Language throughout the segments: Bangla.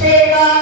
सेवा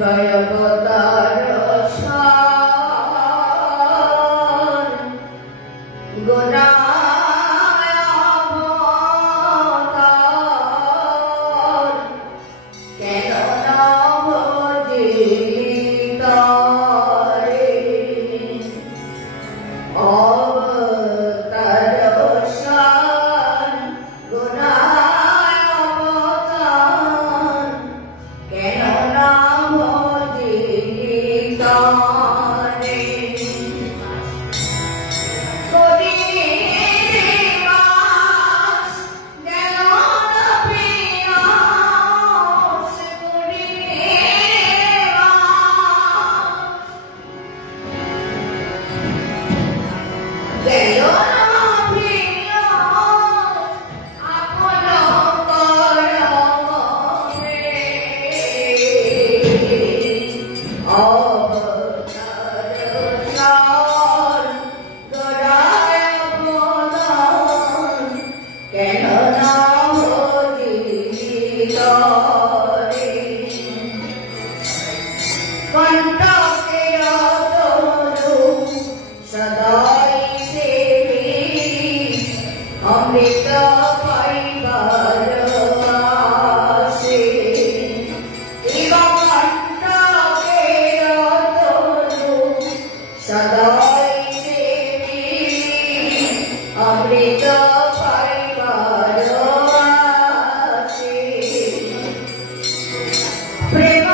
অবতার সার গোনায় অবতার কেন না ভজিলি তারে অবতার সার গোনায় অবতার কেন না ভজিলি তারে অমৃত পাইবার আসে সদাই সেবি অমৃত পাইবার আসে প্রেম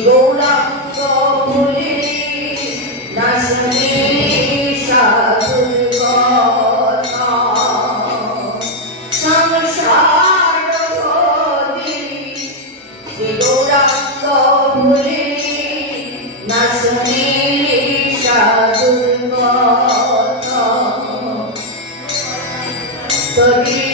গৌরাঙ্গ ভুলি দাসনী সাধুর কথা সংসার ভরি গৌরাঙ্গ ভুলি দাসনী সাধুর কথা তরি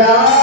Radha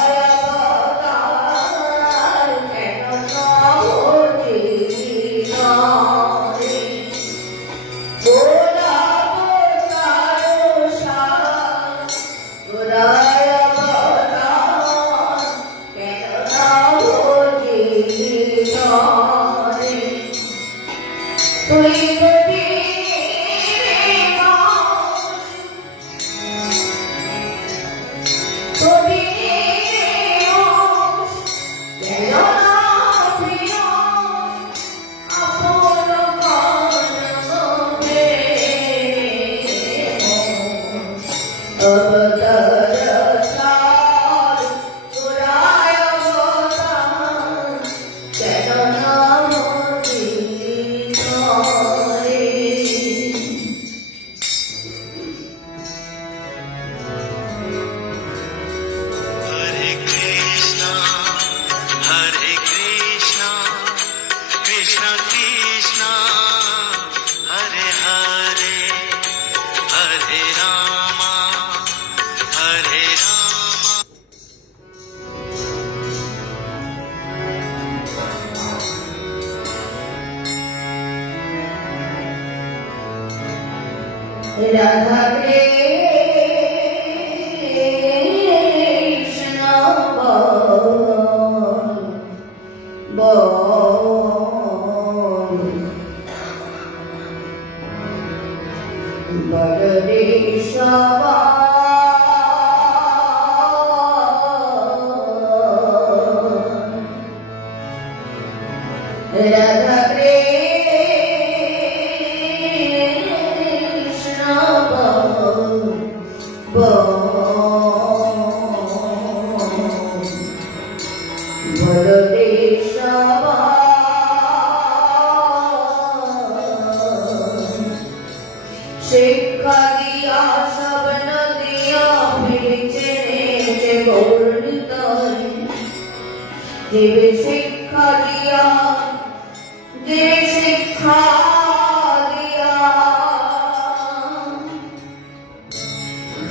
Krishna Bol Radha Krishna शिक्षा दिया सबन दिया मिलचे नीचे गौरता जीव शिक्षा दिया जीव शिक्षा दिया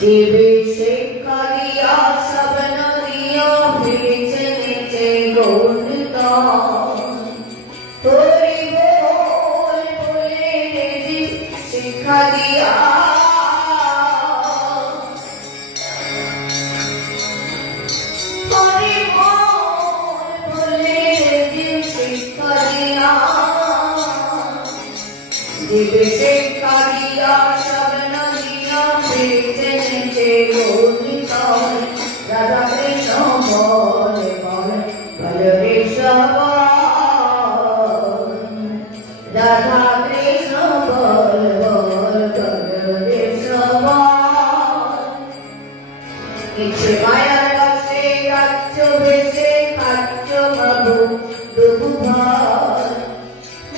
जीव शिक्षा दिया सबन दिया मिलचे नीचे गौरता शिक्षा दिया हरि बोले जीव शिक्षा दिया जीव शिक्षा दिया सबन दिया बेचे नीचे गोलिका राधा कृष्ण बोल बोल बल कृष्ण बोल राधा कृष्ण बोल ইচ্ছে মায়ার কাছে কাচ্চ ভেসে কাচ্চ বাবু দুবু ভার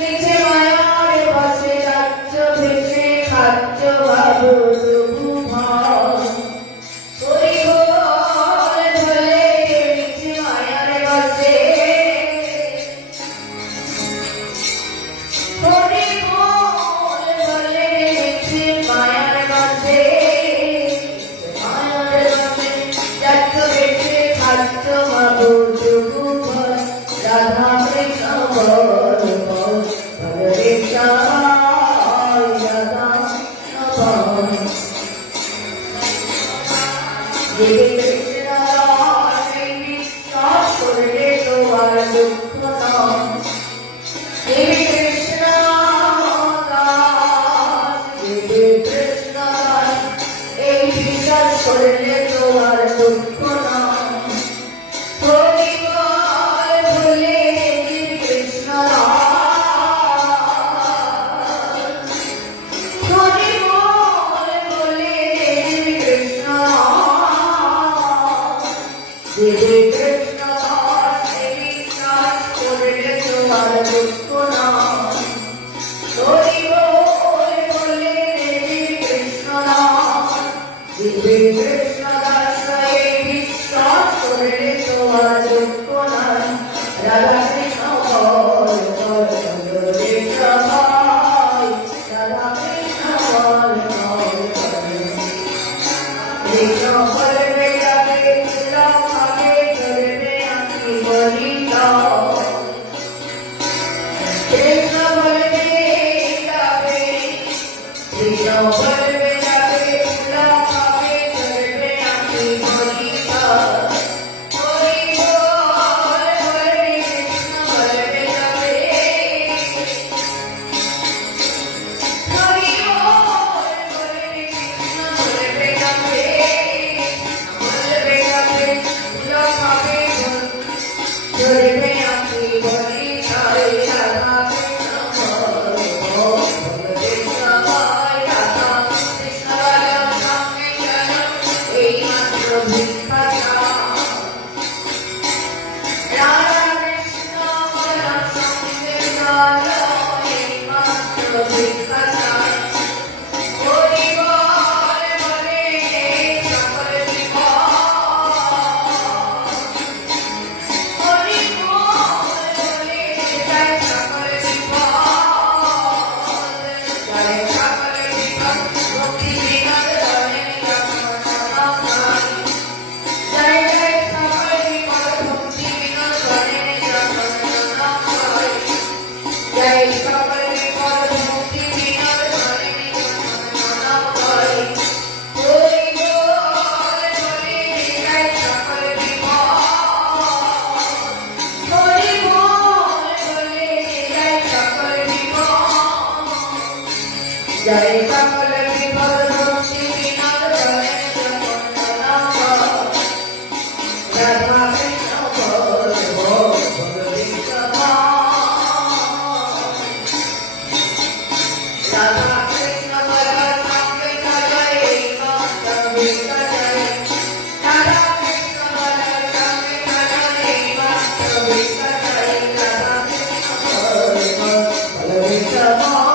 ইচ্ছে মায়ার কাছে কাচ্চ ভেসে কাচ্চ বাবু দুবু ভার ওই গোল ধরে ইচ্ছে মায়ার কাছে ওই গোল ধরে ইচ্ছে মায়ার কাছে Radha Krishna Bol Bol Hare Krishna Radha Bol Devi Krishna Devi Stop Kore Tovar Dukha Devi Krishna Devi Krishna Devi Stop Kore Tovar Dukha Devi Krishna, Devi Krishna, Kore Tovar Dukha. Hori Bol Bole Devi Krishna, Devi Krishna, Devi Krishna, Kore Tovar Dukha. Radha Krishna Bol Bol Hare Krishna, Radha Krishna Bol Bol Krishna Bol Radha Krishna. जय सकल विपद मुक्ति विनाश करे जगन्नाथ राधा कृष्ण बोल भगवती सभा राधा कृष्ण बोल संग जय माधवी जय राधा कृष्ण बोल संग जय माधवी जय राधा कृष्ण बोल भगवती सभा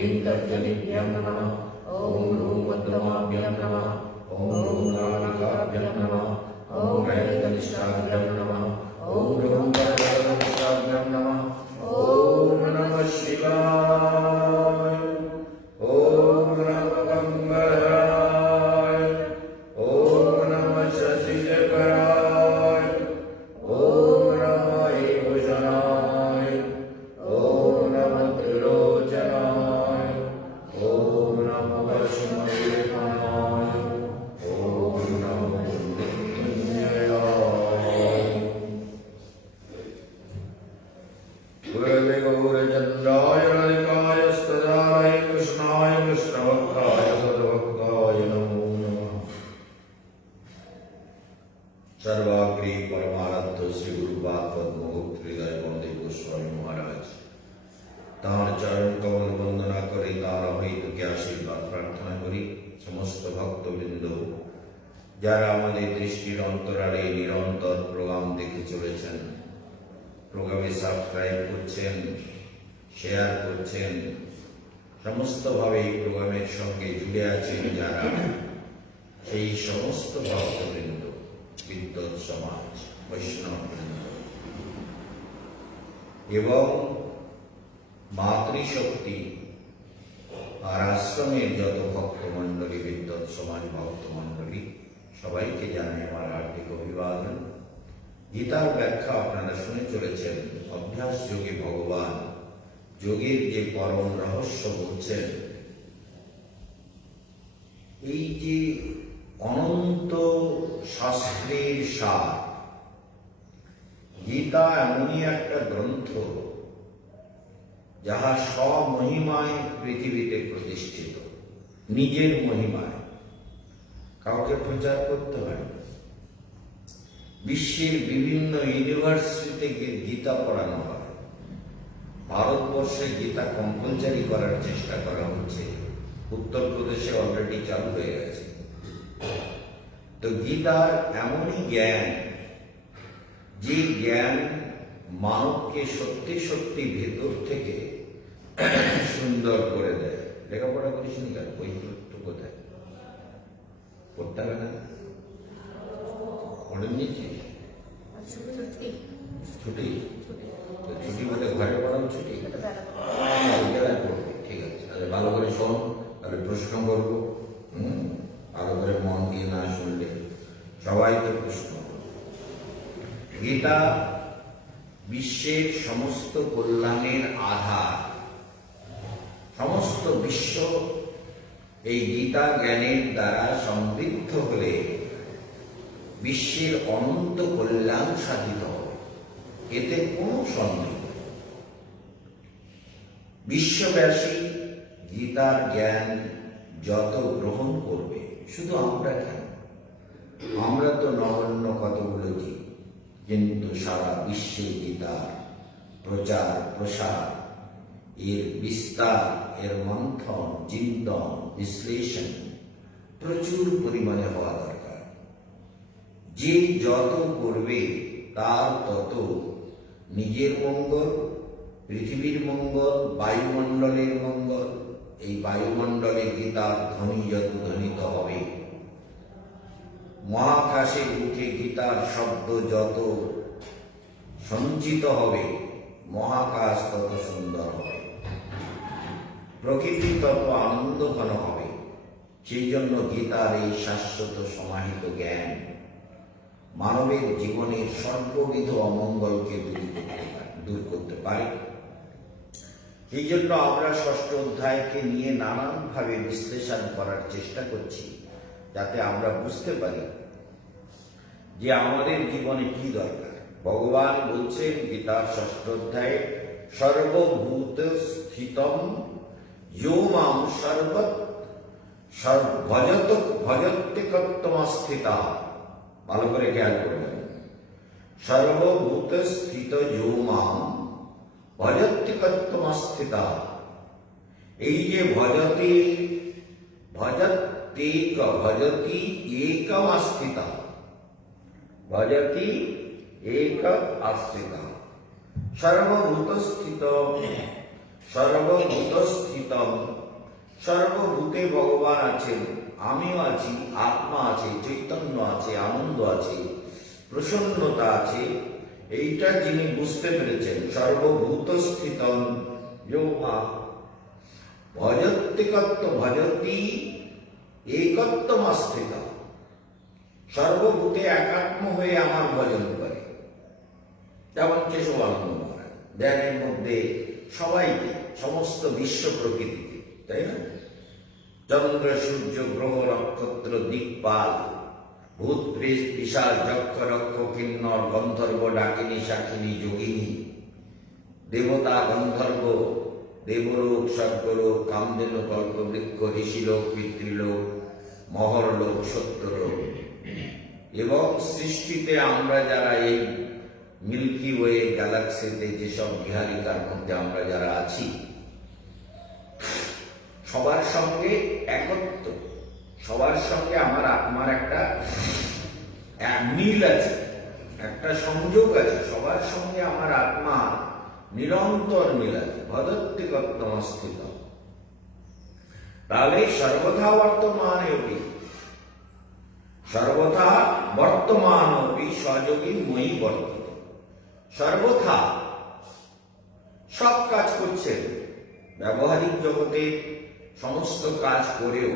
ह्रीं तर्जनीभ्यं नमः ॐ ह्रूं मध्यमाभ्यं नमः ॐ ह्रूं नानाकाभ्यं नमः ॐ ऐकनिष्ठाभ्यं नमः ॐ ह्रूं परमनिष्ठाभ्यं नमः ॐ नमः शिवाय ॐ नमः मंगलाय ॐ नमः शशिशेखराय ॐ नमः भूषणाय ॐ नमः त्रिलोचनाय ॐ नमः वैष्णवेतनाय ॐ नमः मृत्युंजयाय गुरवे गौरचन्द्राय ललिताय स्तदाय कृष्णाय कृष्णभक्ताय सद्भक्ताय नमो नमः। सर्वाग्रे परमाराध्य श्री गुरुपाद पद्मभक्त हृदय बंदे गोस्वामी महाराज তাঁর চরণ কমল বন্দনা করে তাঁর অহৈতুকী আশীর্বাদ প্রার্থনা করি। সমস্ত ভক্তবৃন্দ যারা আমাদের দৃষ্টির অন্তরালে নিরন্তর প্রোগ্রাম দেখে চলেছেন, প্রোগ্রামে সাবস্ক্রাইব করছেন, শেয়ার করছেন, সমস্তভাবে এই প্রোগ্রামের সঙ্গে জুড়ে আছেন যারা, সেই সমস্ত ভক্তবৃন্দ, বিদ্বৎ সমাজ, বৈষ্ণববৃন্দ এবং মাতৃশক্তি আর আশ্রমের যত ভক্তমণ্ডলী, বিদ্বৎ সমাজ ভক্তমণ্ডলী, সবাইকে জানাই আমার হার্দিক অভিবাদন। গীতার ব্যাখ্যা আপনারা শুনে চলেছেন। অভ্যাস যোগে ভগবান যোগের যে পরম রহস্য বলছেন, এই যে অনন্ত শাস্ত্রের সার, গীতা এমনই একটা গ্রন্থ যাহা স্বমহিমায় পৃথিবীতে প্রতিষ্ঠিত, নিজের মহিমায়, কাউকে প্রচার করতে হয় না। বিশ্বের বিভিন্ন ইউনিভার্সিটিতে গীতা পড়ানো হয়। ভারতবর্ষে গীতা কম্পালসারি করার চেষ্টা করা হচ্ছে, উত্তরপ্রদেশে অলরেডি চালু হয়ে গেছে। তো গীতার এমনই জ্ঞান, যে জ্ঞান মানবকে সত্যি সত্যি ভেতর থেকে সুন্দর করে দেয়। লেখাপড়া করিস নি কেন? বই কোথায় পড়তে হবে না? পড়ে নিয়েছিস? ছুটি ছুটি বলে ঘরে পড়াও ছুটি, বেলায় পড়বি। ঠিক আছে, ভালো করে শোন, তাহলে প্রশ্ন করবো। ভালো করে মন দিয়ে না শুনলে সবাই তো প্রশ্ন করবে। গীতা বিশ্বের সমস্ত কল্যাণের আধার। সমস্ত বিশ্ব এই গীতা জ্ঞানের দ্বারা সমৃদ্ধ হলে বিশ্বের অনন্ত কল্যাণ সাধিত হবে, এতে কোনো সন্দেহ নেই। বিশ্বব্যাপী গীতার জ্ঞান যত গ্রহণ করবে, শুধু আমরা কেন, আমরা তো নগণ্য কতগুলো জীব, কিন্তু সারা বিশ্বে গীতার প্রচার প্রসার, এর বিস্তার, এর মন্থন, চিন্তন, বিশ্লেষণ প্রচুর পরিমাণে হওয়া দরকার। যে যত করবে তার তত নিজের মঙ্গল, পৃথিবীর মঙ্গল, বায়ুমণ্ডলের মঙ্গল। এই বায়ুমণ্ডলে গীতার ধ্বনি যত ধ্বনিত হবে, মহাকাশে উঠে গীতার শব্দ যত সঞ্চিত হবে, মহাকাশ তত সুন্দর হবে, প্রকৃতি তত আনন্দঘন হবে। সেই জন্য গীতার এই শাশ্বত সমাহিত জ্ঞান মানবের জীবনের সর্ববিধ অমঙ্গলকে দূর করতে পারে। এই জন্য আমরা ষষ্ঠ অধ্যায়কে নিয়ে নানানভাবে বিশ্লেষণ করার চেষ্টা করছি, যাতে আমরা বুঝতে পারি যে আমাদের জীবনে কি দরকার। ভগবান বলছেন গীতার ষষ্ঠ অধ্যায়ে, সর্বভূত স্থিতম ইয়ো মাং ভজত্যকত্বমস্থিতা। ভালো করে খেয়াল করবেন, সর্বভূত স্থিত ইয়ো মাং ভজত্যকত্বমস্থিতা। এই যে ভজতি একম আস্থিতা, ভজতি একম আস্থিতা। সর্বভূত স্থিতম সর্বভূতে ভগবান আছেন, আমিও আছি, আত্মা আছে, চৈতন্য আছে, আনন্দ আছে, প্রসন্নতা আছে, এইটা যিনি বুঝতে পেরেছেন, সর্বভূত স্থিতম ইয়ো মাম ভজত্যেকত্ব ভজতি একত্বমাস্থিত, সর্বভূতে একাত্ম হয়ে আমার ভজন করে। যেমন কেশবানন্দ মহারাজ ধ্যানের মধ্যে সবাইকে, সমস্ত বিশ্ব প্রকৃতিকে, তাই না, চন্দ্র সূর্য গ্রহ নক্ষত্র দিকপাল ভূত প্রেত পিশাচ যক্ষ রক্ষ কিন্নর গন্ধর্ব ডাকিনী শাকিনী যোগিনী দেবতা গন্ধর্ব দেবলোক স্বর্গলোক কামধেনু কল্পবৃক্ষ ঋষিলোক পিতৃলোক মহরলোক সত্যলোক এবং সৃষ্টিতে আমরা যারা এই মিল্কি ওয়ে গ্যালাক্সিতে যেসব বিহারিকার মধ্যে আমরা যারা আছি, সবার সঙ্গে একত্র, সবার সঙ্গে আমার আত্মার একটা মিল আছে, একটা সংযোগ আছে, সবার সঙ্গে আমার আত্মা নিরন্তর মিল আছে। ভদত্যেকত্বমস্থিত, তাহলে সর্বথা বর্তমানে সর্বথা বর্তমানপি সহযোগী মই বর্ততে, সর্বথা সব কাজ করছেন, ব্যবহারিক জগতে সমস্ত কাজ করেও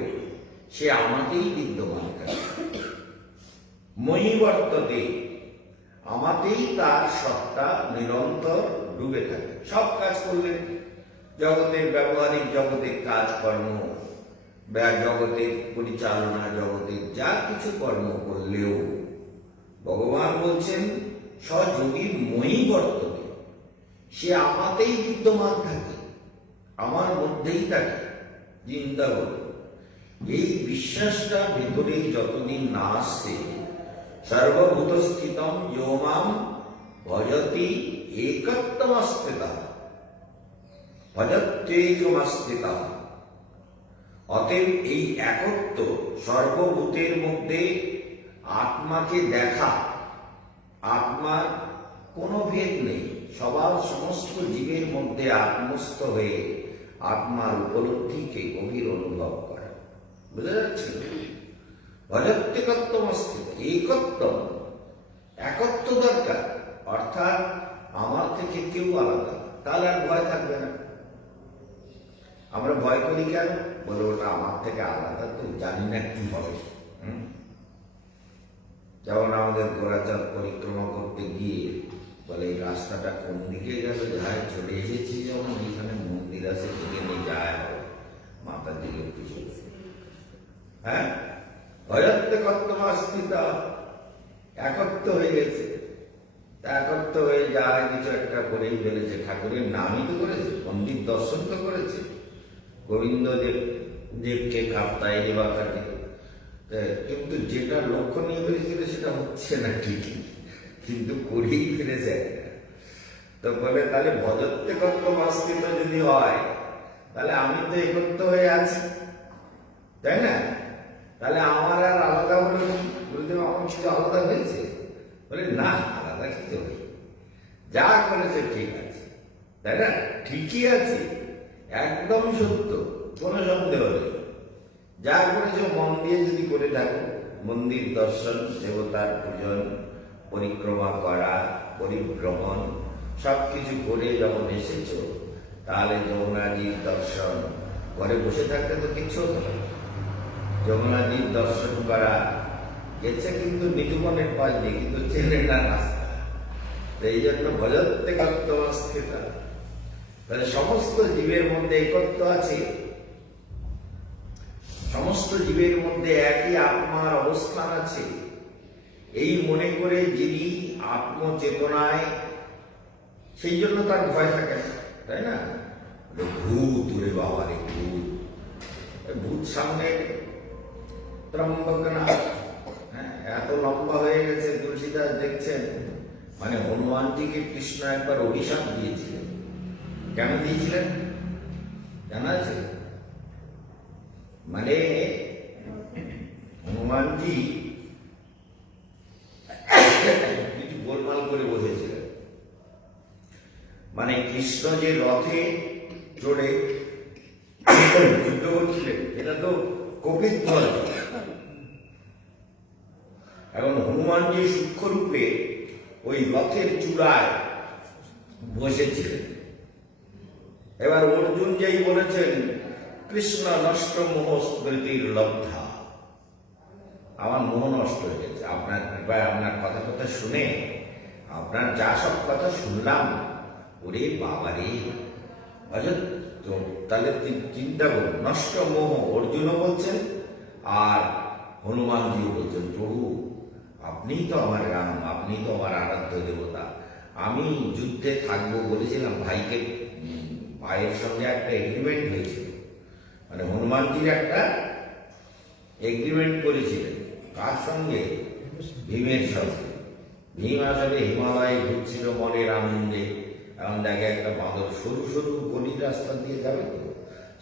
সে আমাতেই বিদ্যমান থাকে। মই বর্ততে, আমাতেই তার সত্তা নিরন্তর ডুবে থাকে। সব কাজ করলেন, জগতের ব্যবহারিক জগতের কাজকর্ম, জগতের পরিচালনা, জগতের যা কিছু কর্ম করলেও ভগবান বলছেন সযোগী মই বর্ততে, সে আমাতেই বিদ্যমান থাকে, আমার মধ্যেই থাকে। চিন্তা করুন, এই বিশ্বাসটা ভেতরে যতদিন না আসছে, সর্বভূত স্থিতম ইয়ো মাম ভজতি একত্বমস্থিতা ভজত্যেকমস্থিতা, অতএব এই একত্ব, সর্বভূতের মধ্যে আত্মাকে দেখা, আত্মার কোনো ভেদ নেই, সবার সমস্ত জীবের মধ্যে আত্মস্থ হয়ে আত্মার উপলব্ধিকে গভীর অনুভব করা। বুঝা যাচ্ছে? ভজত্যেকত্বমস্থিত, একত্ব, একত্ব দরকার, অর্থাৎ আমার থেকে কেউ আলাদা, তাহলে আর ভয় থাকবে না। আমরা ভয় করি কেন? বলে ওটা আমার থেকে আলাদা, তো জানি না কি হবে। যেমন আমাদের গোরাচাঁদ পরিক্রমা করতে গিয়ে বলে এই রাস্তাটা কোন দিকে গেল, যাই চলে এসেছি, যেমন এখানে মন্দির আছে, যেখানে যায় হবে মাতা দিকে কিছু। হ্যাঁ, ভজত্যেকত্বমস্থিতা, একত্ব হয়ে গেছে, একত্ব হয়ে যায়, কিছু একটা করেই ফেলেছে, ঠাকুরের নামই তো করেছে, মন্দির দর্শন তো করেছে, গোবিন্দ দেবকে কাপ্তায় দেবাকারে, কিন্তু যেটা লক্ষ্য নিয়ে ফেলেছিল সেটা হচ্ছে না ঠিকই, কিন্তু করেই ফেলেছে। তো বলে তাহলে ভজত্যেকত্বমস্থিত যদি হয়, তাহলে আমি তো একত্র হয়ে আছি, তাই না? তাহলে আমার আর আলাদা হলো, গুরুদেব আমার কিছু আলাদা হয়েছে? বলে না, আলাদা কিছু হয়নি, যা করেছে ঠিক আছে, তাই না? ঠিকই আছে, একদম সত্য, কোনো সন্দেহ নেই। যা করেছে মন দিয়ে যদি করে থাকো, মন্দির দর্শন, দেবতার পূজন, পরিক্রমা করা, পরিভ্রমণ, সবকিছু করে যখন এসেছো, তাহলে যমুনাজির দর্শন, ঘরে বসে থাকতে তো কিছু হতো না, যমুনাজির দর্শন করা গেছে, কিন্তু নিধুবনের পাশ দিয়ে, কিন্তু চেনে না রাস্তা। এই জন্য ভজত্যেকত্বমস্থিতা, তাহলে সমস্ত জীবের মধ্যে একত্ব আছে, সমস্ত জীবের মধ্যে একই আত্মার অবস্থান আছে, এই মনে করে যিনি আত্মচেতনায়, সেই জন্য তার ভয় থাকে না, তাই না? ভূত, রে বাবা রে ভূত, ভূত সামনে ত্রম্বকনাথ, হ্যাঁ, এত লম্বা হয়ে গেছে, তুলসীদাস দেখছেন, মানে হনুমানজিকে কৃষ্ণ একবার অভিশাপ দিয়েছিলেন। কেন দিয়েছিলেন জানা আছে? মানে হনুমানজি কিছু গোলমাল করে বসেছিলেন, মানে কৃষ্ণ যে রথে চড়ে যুদ্ধ করছিলেন, এটা তো কপিধ্বজ। এখন হনুমানজি সূক্ষ্মরূপে ওই রথের চূড়ায় বসেছিলেন। এবার অর্জুন যেই বলেছেন কৃষ্ণ নষ্ট মোহ স্মৃতির লব্ধা, আমার মোহ নষ্ট হয়ে গেছে আপনার কৃপায়, আপনার কথা কথা শুনে, আপনার যা সব কথা শুনলাম, ওরে বাবারে। আচ্ছা, তো তাহলে চিন্তা করুন, নষ্ট মোহ অর্জুনও বলছেন আর হনুমানজিও বলছেন, প্রভু আপনিই তো আমার রাম, আপনি তো আমার আরাধ্য দেবতা। আমি যুদ্ধে থাকবো বলেছিলাম, ভাইকে ভাইয়ের সঙ্গে একটা এগ্রিমেন্ট হয়েছিল, মানে হনুমানজির একটা এগ্রিমেন্ট করেছিলেন। কার সঙ্গে? ভীমের সঙ্গে। ভীম আসলে হিমালয়ে ঘুরছিল মনের আনন্দে। এখন দেখে একটা বাঁদর সরু সরু গলির রাস্তা দিয়ে যাবে, তো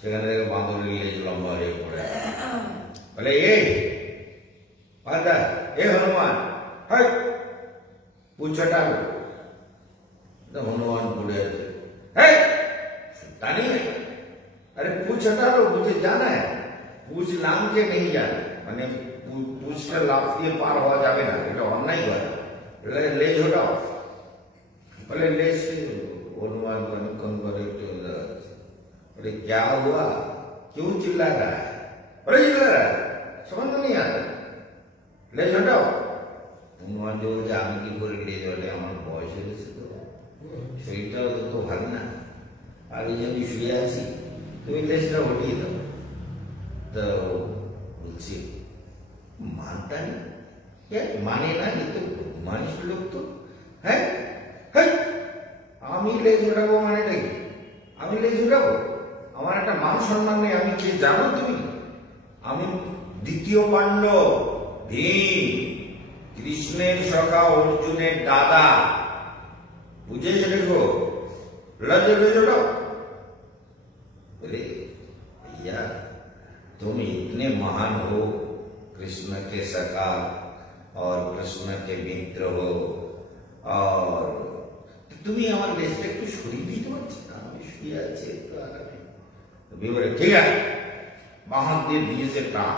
সেখানে দেখে বাঁদরের লেজ লম্বা হয়ে পড়ে, বলে এ হনুমান, হাই পুছটা। হনুমান পড়ে আছে, হ্যাঁ तानी है, अरे पूछ हटा लो, मुझे जाना है। पूछ लांग के नहीं जाना, মানে पूछটা লাফ দিয়ে পার হওয়া যাবে না, এটা অন্যায় কথা। লেজ হটাও, বলে লেজ। हनुमान कौन करे, बोले क्या हुआ, क्यों चिल्ला रहा है? अरे चिल्ला रहा है, समझ में नहीं आता, লেজ হটাও। হনুমান যে বলছে আমি কি করে লেজ হটে, আমার বয়স হয়েছে তো, সেইটা তো ভালো না, আর এই জন্য শুয়ে আছি, তুমি লেজটা হটিয়ে দাও। তো বলছি মানতা নেই, মানে না, কিন্তু মানুষ লোক তো, হ্যাঁ আমি লেজ উঠাবো মানে নাকি? আমি লেজ উঠাবো? আমার একটা মান সম্মান নেই, আমি কে জানো তুমি? আমি দ্বিতীয় পাণ্ডব ভীম, কৃষ্ণের সখা অর্জুনের দাদা, বুঝে রেখো। লেজ উঠাও। बोले भैया तुम इतने महान हो, कृष्ण के सखा और कृष्ण के मित्र हो, और তুমি আমার লেজটা একটু সরিয়ে দিতে পারছি না, আমি শুয়ে আছি একটু আরামে। বিবরে ঠিক আছে, বাহাত দিয়ে দিয়েছে টান,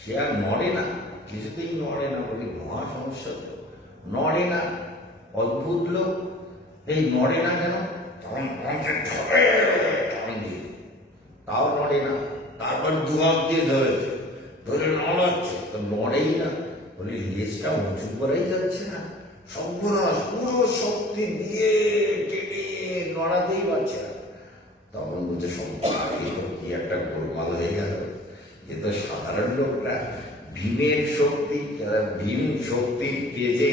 সে আর নড়ে না, কিছুতেই নড়ে না, বলে মহা সমস্যা তো, নড়ে না। অদ্ভুত লোক, এই নড়ে না কেন? তাও নড়ে না। তারপর দুহাত দিয়ে ধরেছে, ধরে নড়াচ্ছে, তো নড়েই না। বলে লেজটা উঁচু করাই যাচ্ছে না, সম্পূর্ণ পুরো শক্তি দিয়ে টেনে নড়াতেই পারছে না। তখন বলছে কি একটা গোলমাল হয়ে গেল, এ তো সাধারণ লোক না, ভীমের শক্তি। ভীম শক্তির তেজে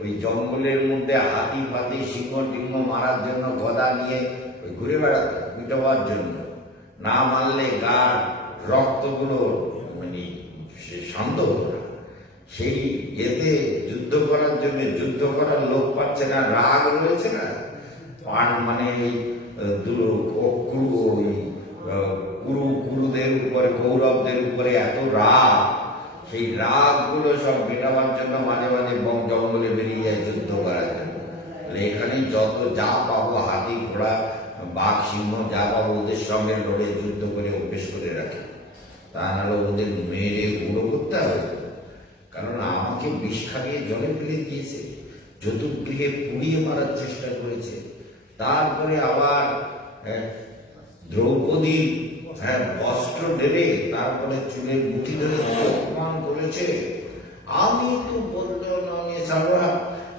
ওই জঙ্গলের মধ্যে হাতি ফাতি সিংহ টিংহ মারার জন্য গদা নিয়ে ওই ঘুরে বেড়াতো, মিটাবার জন্য। না মারলে গার রক্তগুলো মানে সে শান্ত হতো না। সেই এতে যুদ্ধ করার জন্য যুদ্ধ করার লোক পাচ্ছে না, রাগ রয়েছে না, মানে কুরুদের উপরে, কৌরবদের উপরে এত রাগ, সেই রাগ গুলো সব মেটাবার জন্য মাঝে মাঝে জঙ্গলে বেরিয়ে যায় যুদ্ধ করার জন্য। এখানে যত যা পাবো, হাতি ঘোড়া বাঘ সিংহ যা পাবো, ওদের সঙ্গে লড়ে যুদ্ধ করে অভ্যেস করে রাখে, তা নাহলে ওদের মেরে গুঁড়ো করতে হবে। কারণ আমাকে বিষ খাইয়ে জলে ফেলে দিয়েছে, চতুর্দিকে পুড়িয়ে মারার চেষ্টা করেছে, তারপরে আবার দ্রৌপদী বস্ত্র ঢেলে তারপরে চুলের মুঠি ধরে অপমান করেছে। আমি তো বলতে ছাড়বো না,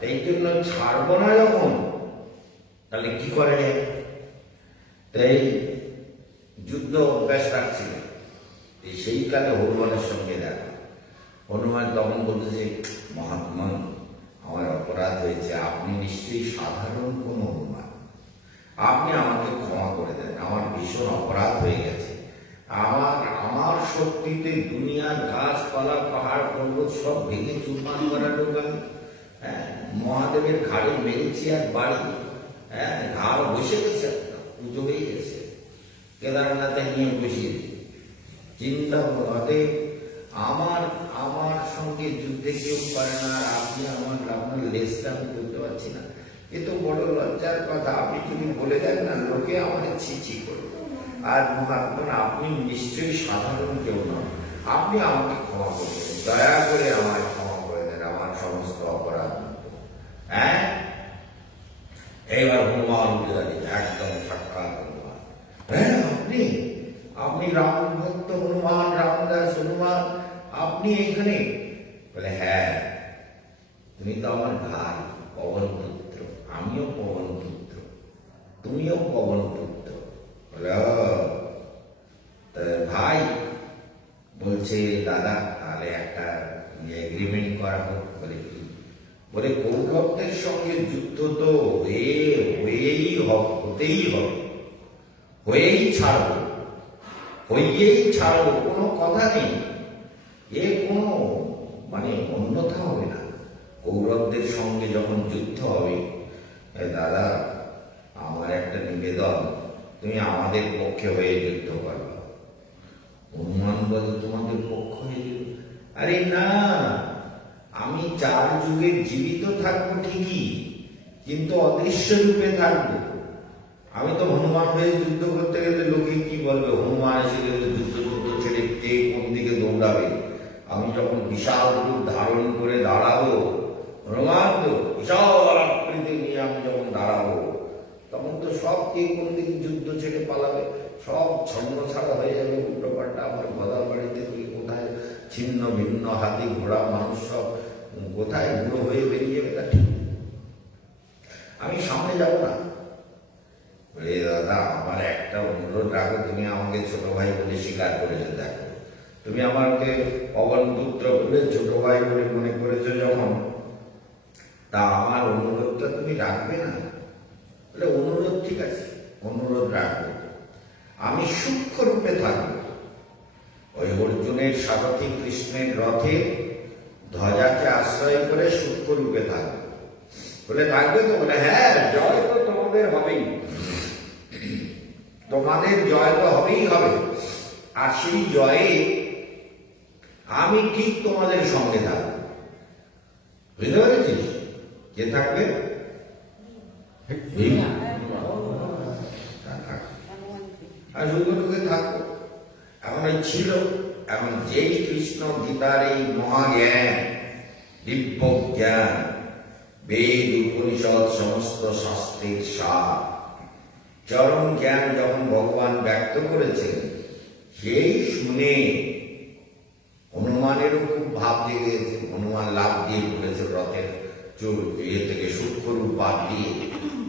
এই জন্য ছাড়বো না যখন, তাহলে কি করে? তাই যুদ্ধ অভ্যাস রাখছিল। সেই কালে হনুমানের সঙ্গে দেখা, হনুমান তখন বলতেছে মহাত্মা আমার অপরাধ হয়েছে, আপনি নিশ্চয়ই সাধারণ কোন হনুমান, আপনি আমাকে ক্ষমা করে দেন, আমার ভীষণ অপরাধ হয়ে গেছে। আমার শক্তিতে দুনিয়ার গাছপালা পাহাড় পর্বত সব ভেঙে চুরমার করার লোক আমি। মহাদেবের ঘাড়ে মেরেছি আর বাড়ি, ঘাড় বসে গেছে, পুজো হয়ে গেছে, কেদারনাথে নিয়ে বসিয়েছি। চিন্তা হতে আমার সঙ্গে যুদ্ধে কেউ পারে না, আপনি আপনার লেজটা আমি করতে পারছি না, এ তো বড় লজ্জার কথা। আপনি যদি বলে দেন না, লোকে আমার ছিছি করবে, আর মহাত্মা আপনি নিশ্চয়ই সাধারণ কেউ নন, আপনি আমাকে ক্ষমা করে দেন, দয়া করে আমায় ক্ষমা করে দেন আমার সমস্ত অপরাধ। হ্যাঁ, এইবার হনুমান উঠে দাঁড়িয়ে একদম সাক্ষাৎ হনুমান। হ্যাঁ, আপনি আপনি রাম ভক্ত হনুমান, রামদাস হনুমান, আপনি এখানে? বলে হ্যাঁ, তুমি তো আমার ভাই, পবন পুত্র, আমিও পবন পুত্র, তুমিও পবন পুত্র। বলে ভাই, বলছে দাদা তাহলে একটা এগ্রিমেন্ট করা হোক। বলে কি? বলে কৌরবদের সঙ্গে যুদ্ধ তো হয়েই ছাড়বো, কোনো কথা নেই, এ কোনো মানে অন্যথা হবে না। কৌরবদের সঙ্গে যখন যুদ্ধ হবে, দাদা আমার একটা নিবেদন, তুমি আমাদের পক্ষে হয়ে যুদ্ধ করো। হনুমান বলে তোমাদের পক্ষ হয়ে যুদ্ধ? আরে না, আমি 4 যুগে জীবিত থাকবো ঠিকই, কিন্তু অদৃশ্য রূপে থাকবো। আমি তো হনুমান হয়ে যুদ্ধ করতে গেলে লোকে কি বলবে, হনুমান এসে গেলে যুদ্ধ ছেড়ে কে কোন দিকে দৌড়াবে। আমি যখন বিশাল রূপ ধারণ করে দাঁড়াবো, হনুমান তো বিশাল আকৃতি নিয়ে আমি যখন দাঁড়াবো, তখন তো সব কে কোন দিকে যুদ্ধ ছেড়ে পালাবে, সব ছন্ন ছাড়া হয়ে যাবে, উল্টো পাল্টা আমার গদার বাড়িতে কোথায় ছিন্ন ভিন্ন হাতি ঘোড়া মানুষ সব কোথায় বুড়ো হয়ে বেরিয়ে যাবে, তা ঠিক। আমি সামনে যাব না। দাদা আমার একটা অনুরোধ রাখো, তুমি আমাকে ছোট ভাই বলে স্বীকার করেছো, দেখো তুমি আমাকে পবন পুত্র বলে ছোট ভাই বলে মনে করেছো যখন, তা আমার অনুরোধটা তুমি রাখবে না? বলে অনুরোধ ঠিক আছে, অনুরোধ রাখবো। আমি সূক্ষ্ম রূপে থাকবো, ওই অর্জুনের সারথী কৃষ্ণের রথে ধ্বজাকে আশ্রয় করে সূক্ষ্ম রূপে থাকবে। বলে থাকবে তো? বলে হ্যাঁ, জয় তো তোমাদের হবেই, তোমাদের জয় তো হবেই হবে। আর সেই জয়ে আমি ঠিক তোমাদের সঙ্গে থাকবো। বুঝতে পেরেছিস? কে থাকবে? আর সুন্দরকে থাকবো। এখন ছিল, এখন যেই কৃষ্ণ গীতার এই মহাজ্ঞান, দিব্য জ্ঞান, বেদ উপনিষদ সমস্ত শাস্ত্রের সার, চরম জ্ঞান যখন ভগবান ব্যক্ত করেছেন, সেই শুনে হনুমানেরও খুব ভাব জেগে গেছে। হনুমান লাভ দিয়ে পড়েছে রথের থেকে সূক্ষ্ম রূপ বাদ দিয়ে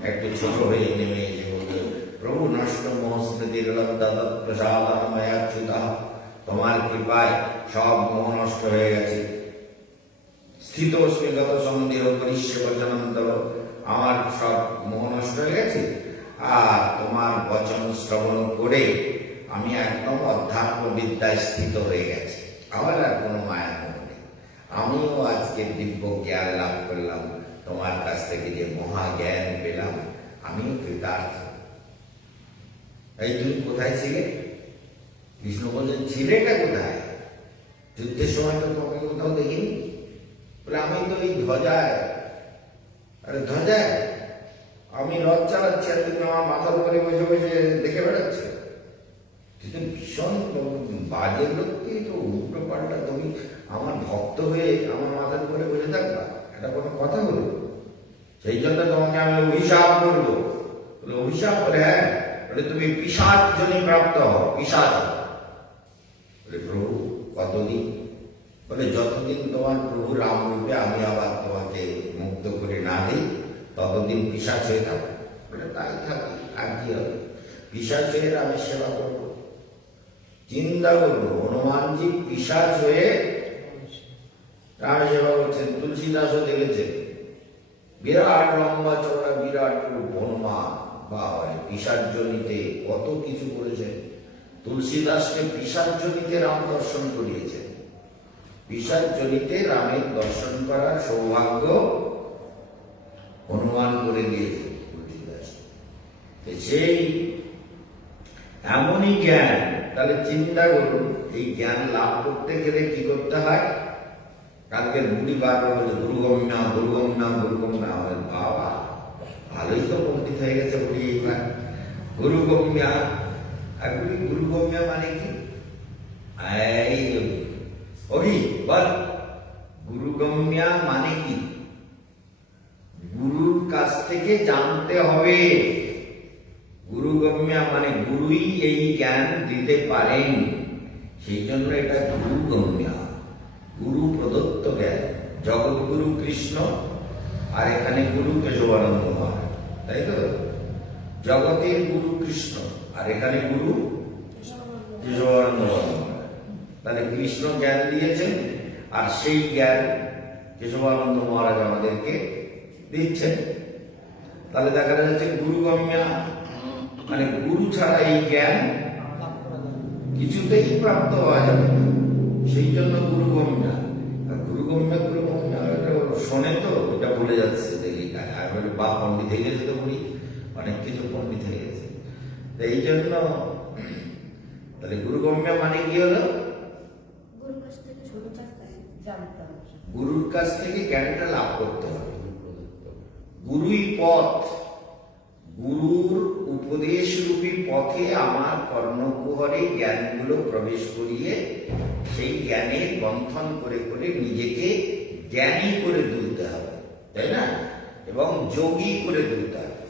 একটু ছোট হয়ে নেমে এসে বলল, প্রভু নষ্ট মোহস্মৃতির প্রসাদাচ্যুতা, তোমার কৃপায় সব মোহ নষ্ট হয়ে গেছে। স্থিত স্মিগত সন্দেহ করিষ্য বচনন্তর, আমার সব মোহ নষ্ট হয়ে গেছে। আর তোমার বচন শ্রবণ করে আমি একদম অধ্যাত্ম বিদ্যায় স্থিত হয়ে গেছি, আমার আর কোনো মায়া মোহ নেই। আমিও আজকে দিব্য জ্ঞান লাভ করলাম, তোমার কাছ থেকে যে মহাজ্ঞান পেলাম, আমিও কৃতার্থ। এই তুমি কোথায় ছিলে? কৃষ্ণ বলছেন ছিলেটা কোথায়? যুদ্ধের সময় তো তোমাকে কোথাও দেখিনি। বলে আমি তো এই ধ্বজায়। আরে ধ্বজায়? আমি রথ চালাচ্ছি আর তুমি আমার মাথার উপরে বসে বসে দেখে বেড়াচ্ছ। তুই তো ভীষণ বাজে লোক, তুই তো উল্টো পাল্টা, তুমি আমার ভক্ত হয়ে আমার মাথার উপরে বসে থাকবা, এটা কোনো কথা হলো? সেই জন্য তোমাকে আমি অভিশাপ করবো। বলে অভিশাপ? বলে হ্যাঁ। বলে তুমি পিশাচ জনি প্রাপ্ত হও, পিশাচ। বলে প্রভু কতদিন? বলে যতদিন তোমার প্রভু রাম রূপে আমি আবার তোমাকে মুক্ত করে না দিই, ততদিন পিশাচ হয়ে থাকো। বলে তাই থাকি, আর কি হবে? পিশাচ হয়ে রামের সেবা করবো। চিন্তা করবো, হনুমানজি পিশাচ হয়ে রামের সেবা করছেন। তুলসীদাসও দেখেছেন, বিরাট লম্বা চওড়া বিরাট হনুমান, বাবা পিশাচ জনিতে কত কিছু করেছেন। তুলসীদাসকে পিশাচ জনিতে রাম দর্শন করিয়েছেন। পিশাচ জনিতে রামের দর্শন করার সৌভাগ্য হনুমান করে দিয়েছে তুলসীদাস। সেই এমনই জ্ঞান, তাহলে চিন্তা করুন, এই জ্ঞান লাভ করতে গেলে কি করতে হয়? কালকে বুড়ি বারবার বলছে দুর্গম্যা দুর্গম্যা দুর্গম্যা। বাবা ভালোই তো পণ্ডিত হয়ে গেছে বুড়ি। এইবার গুরুগম্যা, আর বলি গুরুগম্যা মানে কি? এই অভি বল, গুরুগম্যা মানে কি? গুরুর কাছ থেকে জানতে হবে। গুরুগম্যা মানে গুরুই এই জ্ঞান দিতে পারেন, সেই জন্য এটা গুরুগম্যা, গুরু প্রদত্ত জ্ঞান। জগৎগুরু কৃষ্ণ, আর এখানে গুরু কেশবানন্দ মহারাজ, তাই তো? জগতের গুরু কৃষ্ণ, আর এখানে গুরু কেশবানন্দ মহারাজ। তাহলে কৃষ্ণ জ্ঞান দিয়েছেন, আর সেই জ্ঞান কেশবানন্দ মহারাজ আমাদেরকে দিচ্ছেন। তাহলে দেখা যাচ্ছে গুরুগম্যা মানে গুরু ছাড়া এই জ্ঞান কিছুতেই প্রাপ্ত হওয়া যাবে না, সেই জন্য গুরুগম্যা। গুরুগম্যা গুরুগম্যা শোনে তো, এটা বলে যাচ্ছে দেখি, বা পণ্ডিত হয়ে গেছে তো, বলি অনেক কিছু পণ্ডিত হয়ে গেছে, এই জন্য। তাহলে গুরুগম্যা মানে কি হলো? গুরুর কাছ থেকে জ্ঞানটা লাভ করতে হবে। গুরুই পথ, গুরুর উপদেশ রূপী পথে আমার কর্ণকুহরে জ্ঞানগুলো প্রবেশ করিয়ে সেই জ্ঞানের বন্ধন করে করে নিজেকে জ্ঞানী করে তুলতে হবে, তাই না? এবং যোগী করে তুলতে হবে,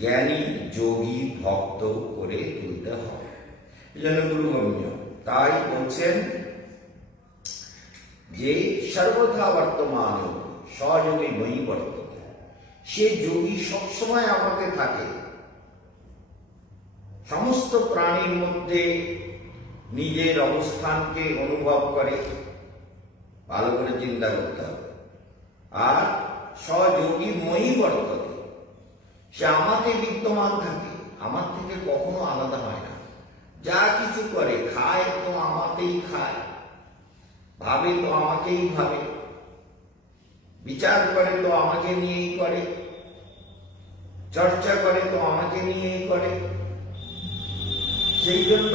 জ্ঞানী যোগী ভক্ত করে তুলতে হবে, এই জন্য গুরুগম্য। তাই বলছেন যে সর্বথা বর্তমান সহযোগী বই বর্তমান, সে যোগী সবসময় আমাকে থাকে, সমস্ত প্রাণীর মধ্যে নিজের অবস্থানকে অনুভব করে, ভালো করে চিন্তা করতে হবে। আর সহযোগী মই বর্ততে, সে আমাকে বিদ্যমান থাকে, আমার থেকে কখনো আলাদা হয় না। যা কিছু করে, খায় তো আমাকেই খায়, ভাবে তো আমাকেই ভাবে, বিচার করে তো আমাকে নিয়েই করে, চর্চা করে তো আমাকে নিয়েই করে। সেই জন্য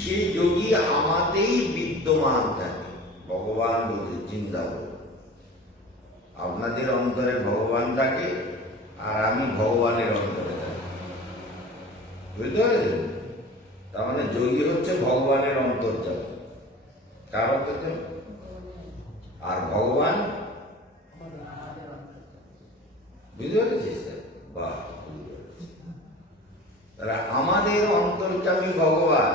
সে যোগী আমাতেই বিদ্যমান থাকে। ভগবান বলতে চিন্তা করুন, আপনাদের অন্তরে ভগবান থাকে, আর আমি ভগবানের অন্তরে থাকি, বুঝতে পারলেন? তার মানে যোগী হচ্ছে ভগবানের অন্তর্জাত, কার অন্তর্জাত? আর ভগবান, বুঝতে পেরেছিস? বাহ, তারা আমাদের অন্তর্যামী ভগবান,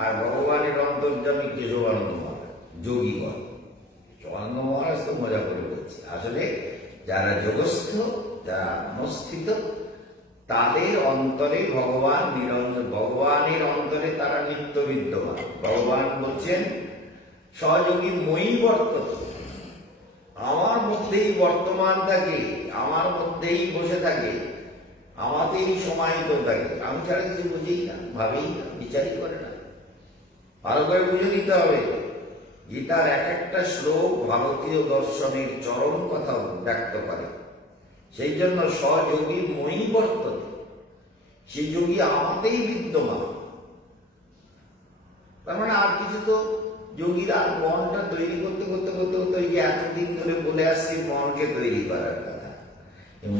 আর ভগবানের অন্তর্যামী কেশবানন্দ মহারাজ, যোগীগণ। কেশবানন্দ মহারাজ তো মজা করে বলছে, আসলে যারা যোগস্থ, যারা মনস্থিত, তাদের অন্তরে ভগবান নিরঞ্জন, ভগবানের অন্তরে তারা নিত্য বিদ্যমান। ভগবান বলছেন সহযোগী মই বর্তত, আমার মধ্যেই বর্তমান থাকে, আমার মধ্যেই বসে থাকে, আমাতেই সমাহিত থাকে। আমি ছাড়া কিছু বুঝেই না, ভাবেই না, বিচারই করে না। ভালো করে বুঝে নিতে হবে, গীতার এক একটা শ্লোক ভারতীয় দর্শনের চরম কথা ব্যক্ত করে। সেই জন্য সহযোগী মই বর্ততে, সেই যোগী আমাতেই বিদ্যমান। তার মানে আর কিছু তো যোগীরা মনটা তৈরি করতে করতে করতে করতে, ওই যে এতদিন ধরে বলে আসছি মনকে তৈরি করার কথা,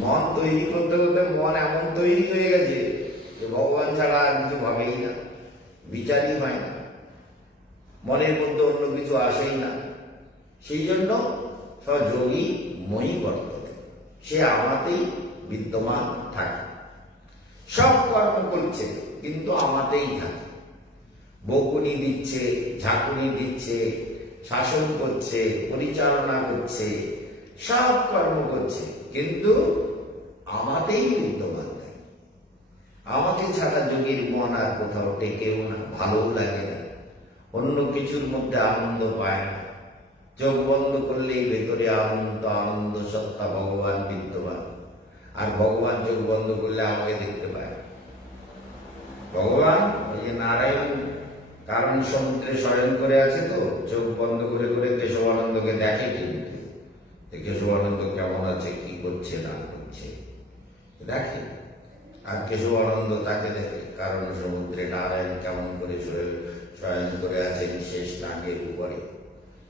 মন তৈরি করতে করতে মন এমন তৈরি হয়ে গেছে যে ভগবান ছাড়া আর কিছু ভাবেই না, বিচারই হয় না, মনের মধ্যে অন্য কিছু আসেই না। সেই জন্য সযোগী মই বর্ততে, সে আমাতেই বিদ্যমান থাকে, সব কর্ম করছে কিন্তু আমাতেই থাকে। বকুনি দিচ্ছে, ঝাঁকুনি দিচ্ছে, শাসন করছে, পরিচালনা করছে, সব কর্ম করছে, কিন্তু আমাতেই বিদ্যমান থাকে। আমাকে ছাড়া যোগীর মন আর কোথাও টেকেও না, ভালোও লাগে না, অন্য কিছুর মধ্যে আনন্দ পায় না। চোখ বন্ধ করলেই ভেতরে আনন্দ, আনন্দ সত্তা ভগবান বিদ্যমান। আর ভগবান চোখ বন্ধ করলে আমাকে দেখতে পায়। ভগবান ওই যে নারায়ণ কারণ সমুদ্রে শয়ন করে আছে, তো চোখ বন্ধ করে করে কেশবানন্দকে দেখে, কিন্তু কেশবানন্দ কেমন আছে, কি করছে না করছে দেখে। আর কেশবানন্দ তাকে দেখে, কারণ সমুদ্রে নারায়ণ কেমন করে শয়ন করে আছেন শেষ নাগের উপরে,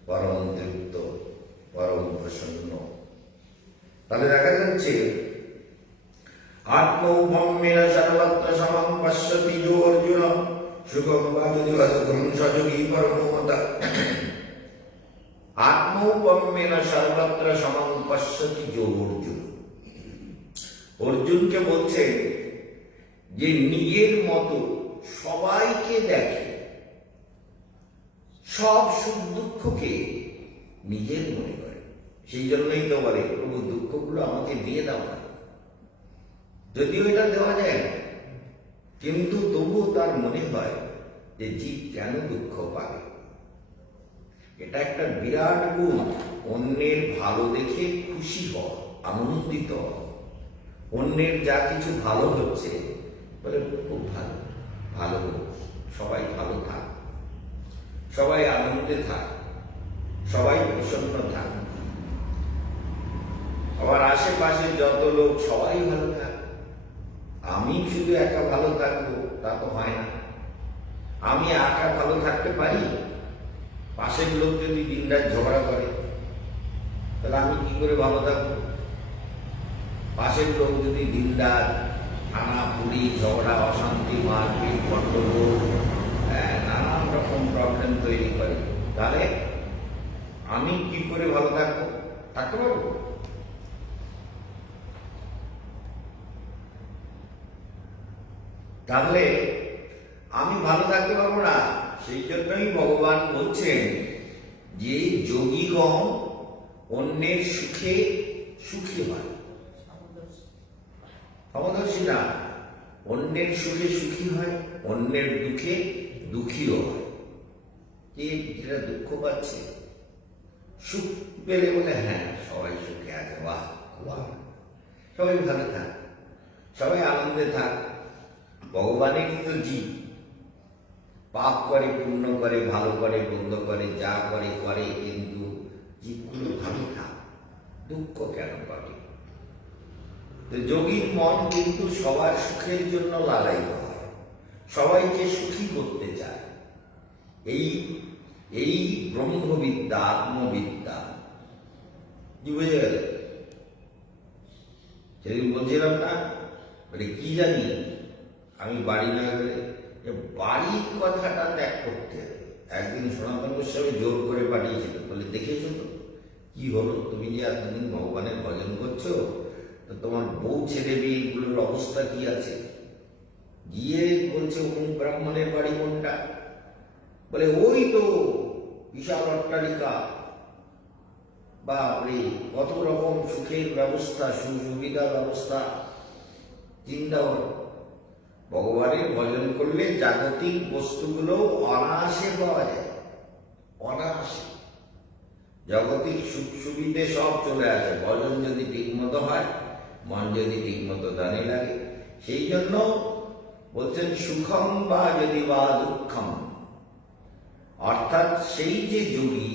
পরম তৃপ্ত, পরম প্রসন্ন। তাহলে দেখা যাচ্ছে আত্মৌপম্যেন সর্বত্র সমং পশ্যতি যো অর্জুন সুখং বা দুঃখং সযোগী পরমমতা। আত্মৌপম্যেন সর্বত্র সমং পশ্যতি যো অর্জুন। অর্জুনকে বলছেন যে নিজের মতো সবাইকে দেখে, সব সুখ দুঃখকে নিজের মনে করে। সেই জন্যই তো বলে প্রভু দুঃখগুলো আমাকে দিয়ে দাও না। যদিও এটা দেওয়া যায় না, কিন্তু তবুও তার মনে হয় যে জীব কেন দুঃখ পাবে। এটা একটা বিরাট গুণ, অন্যের ভালো দেখে খুশি হওয়া, আনন্দিত হওয়া। অন্যের যা কিছু ভালো হচ্ছে বলে খুব ভালো, ভালো হোক, সবাই ভালো থাক, সবাই আনন্দে থাক, সবাই প্রসন্ন থাক, আমার আশেপাশে যত লোক সবাই ভালো থাক, আমি শুধু একা ভালো থাকবো তা তো হয় না। আমি একা ভালো থাকতে পারি, পাশের লোক যদি দিনরাত ঝগড়া করে তাহলে আমি কি করে ভালো থাকবো? পাশের লোক যদি দিনরাত থানা পুরি ঝগড়া অশান্তি মারপিট গন্ডগোল নানান রকম প্রবলেম তৈরি করে, তাহলে আমি কি করে ভালো থাকবো? থাকতে পারবো? তাহলে আমি ভালো থাকতে পারবো না। সেই জন্যই ভগবান বলছেন যে যোগীগণ অন্যের সুখে সুখী হয়, সমদর্শী না, অন্যের সুখে সুখী হয়, অন্যের দুঃখে দুঃখীও হয়। যেটা দুঃখ পাচ্ছে সুখ পেলে বলে হ্যাঁ সবাই সুখে আছে, বাহ বাহ, সবাই ভালো থাক, সবাই আনন্দে থাক। ভগবানের তো জীব, পাপ করে পুণ্য করে ভালো করে মন্দ করে যা করে করে, কিন্তু জীবগুলো ভালো থাক, দুঃখ কেন পাবে? তো যোগীর মন কিন্তু সবার সুখের জন্য লালায়িত হয়, সবাইকে সুখী করতে চায়। এই ব্রহ্মবিদ্যা, আত্মবিদ্যা কি বুঝে গেল? সেদিন বলছিলাম না, বলে কি জানি আমি বাড়ি না গেলে, বাড়ির কথাটা ত্যাগ করতে হবে। একদিন সনাতন গোস্বামী জোর করে পাঠিয়েছিল, বলে দেখেছো তো কি হলো, তুমি যে এতদিন ভগবানের ভজন করছো, তো তোমার বউ ছেলে মেয়েগুলোর অবস্থা কি আছে? গিয়ে বলছে অমুক ব্রাহ্মণের বাড়ি কোনটা? বলে ওই তো বিশাল অট্টালিকা, বাপরে কত রকম সুখের ব্যবস্থা, সুবিধার ব্যবস্থা। চিন্তা করো, ভগবানের ভজন করলে জাগতিক বস্তুগুলো অনায়াসে পাওয়া যায়, অনায়াসে। জাগতিক সুখ সুবিধে সব চলে আসে, ভজন যদি ঠিক মতো হয়, মন যদি ঠিক মতো দানে লাগে। সেই জন্য বলছেন সুখম বা যদি বা দুঃখম, অর্থাৎ সেই যে যোগী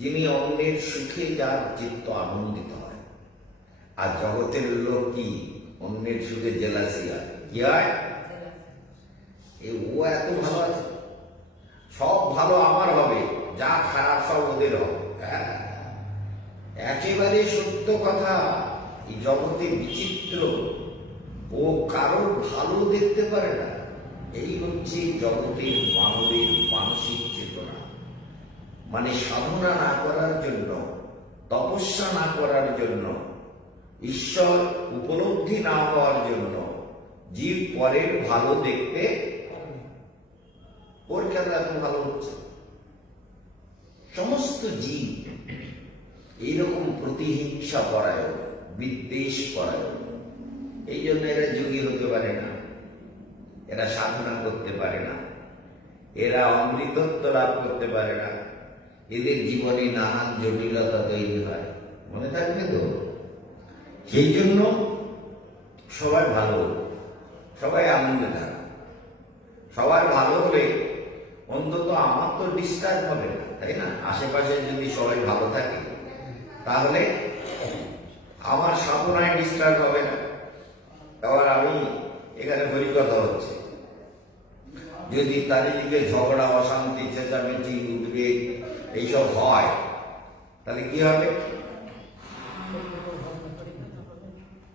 যিনি অন্যের সুখে যার চিত্ত আনন্দিত হয়। আর জগতের লোক কি অন্যের সুখে জেলাসি হয়, কি হয়? ও এত ভালো আছে, সব ভালো আমার হবে, যা খারাপ সব ওদের হবে। একেবারে সত্য কথা, এই জগতে বিচিত্র, ও কারোর ভালো দেখতে পারে না। এই হচ্ছে জগতের মানবের মানসিক চেতনা। মানে সাধনা না করার জন্য, তপস্যা না করার জন্য, ঈশ্বর উপলব্ধি না হওয়ার জন্য জীব পরের ভালো দেখতে, ওর কেন এত ভালো হচ্ছে? সমস্ত জীব এইরকম প্রতিহিংসা পরায়ণ, বিদ্বেষ পরায়ণ। এই জন্য এরা যোগী হতে পারে না, এরা সাধনা করতে পারে না, এরা অমৃতত্ব লাভ করতে পারে না, এদের জীবনে নানান জটিলতা তৈরি হয়। মনে থাকবে তো? সেই জন্য সবাই ভালো, সবাই আনন্দে থাকে। সবার ভালো হলে অন্তত আমার তো ডিস্টার্ব হবে না, তাই না? আশেপাশে যদি সবাই ভালো থাকে তাহলে আমার সাধনায় ডিস্টার্ব হবে না। আবার আমি এখানে হরিকথা হচ্ছে, যদি চারিদিকে ঝগড়া অশান্তি চেঁচামেচি উদ্বেগ এইসব হয়, তাহলে কি হবে?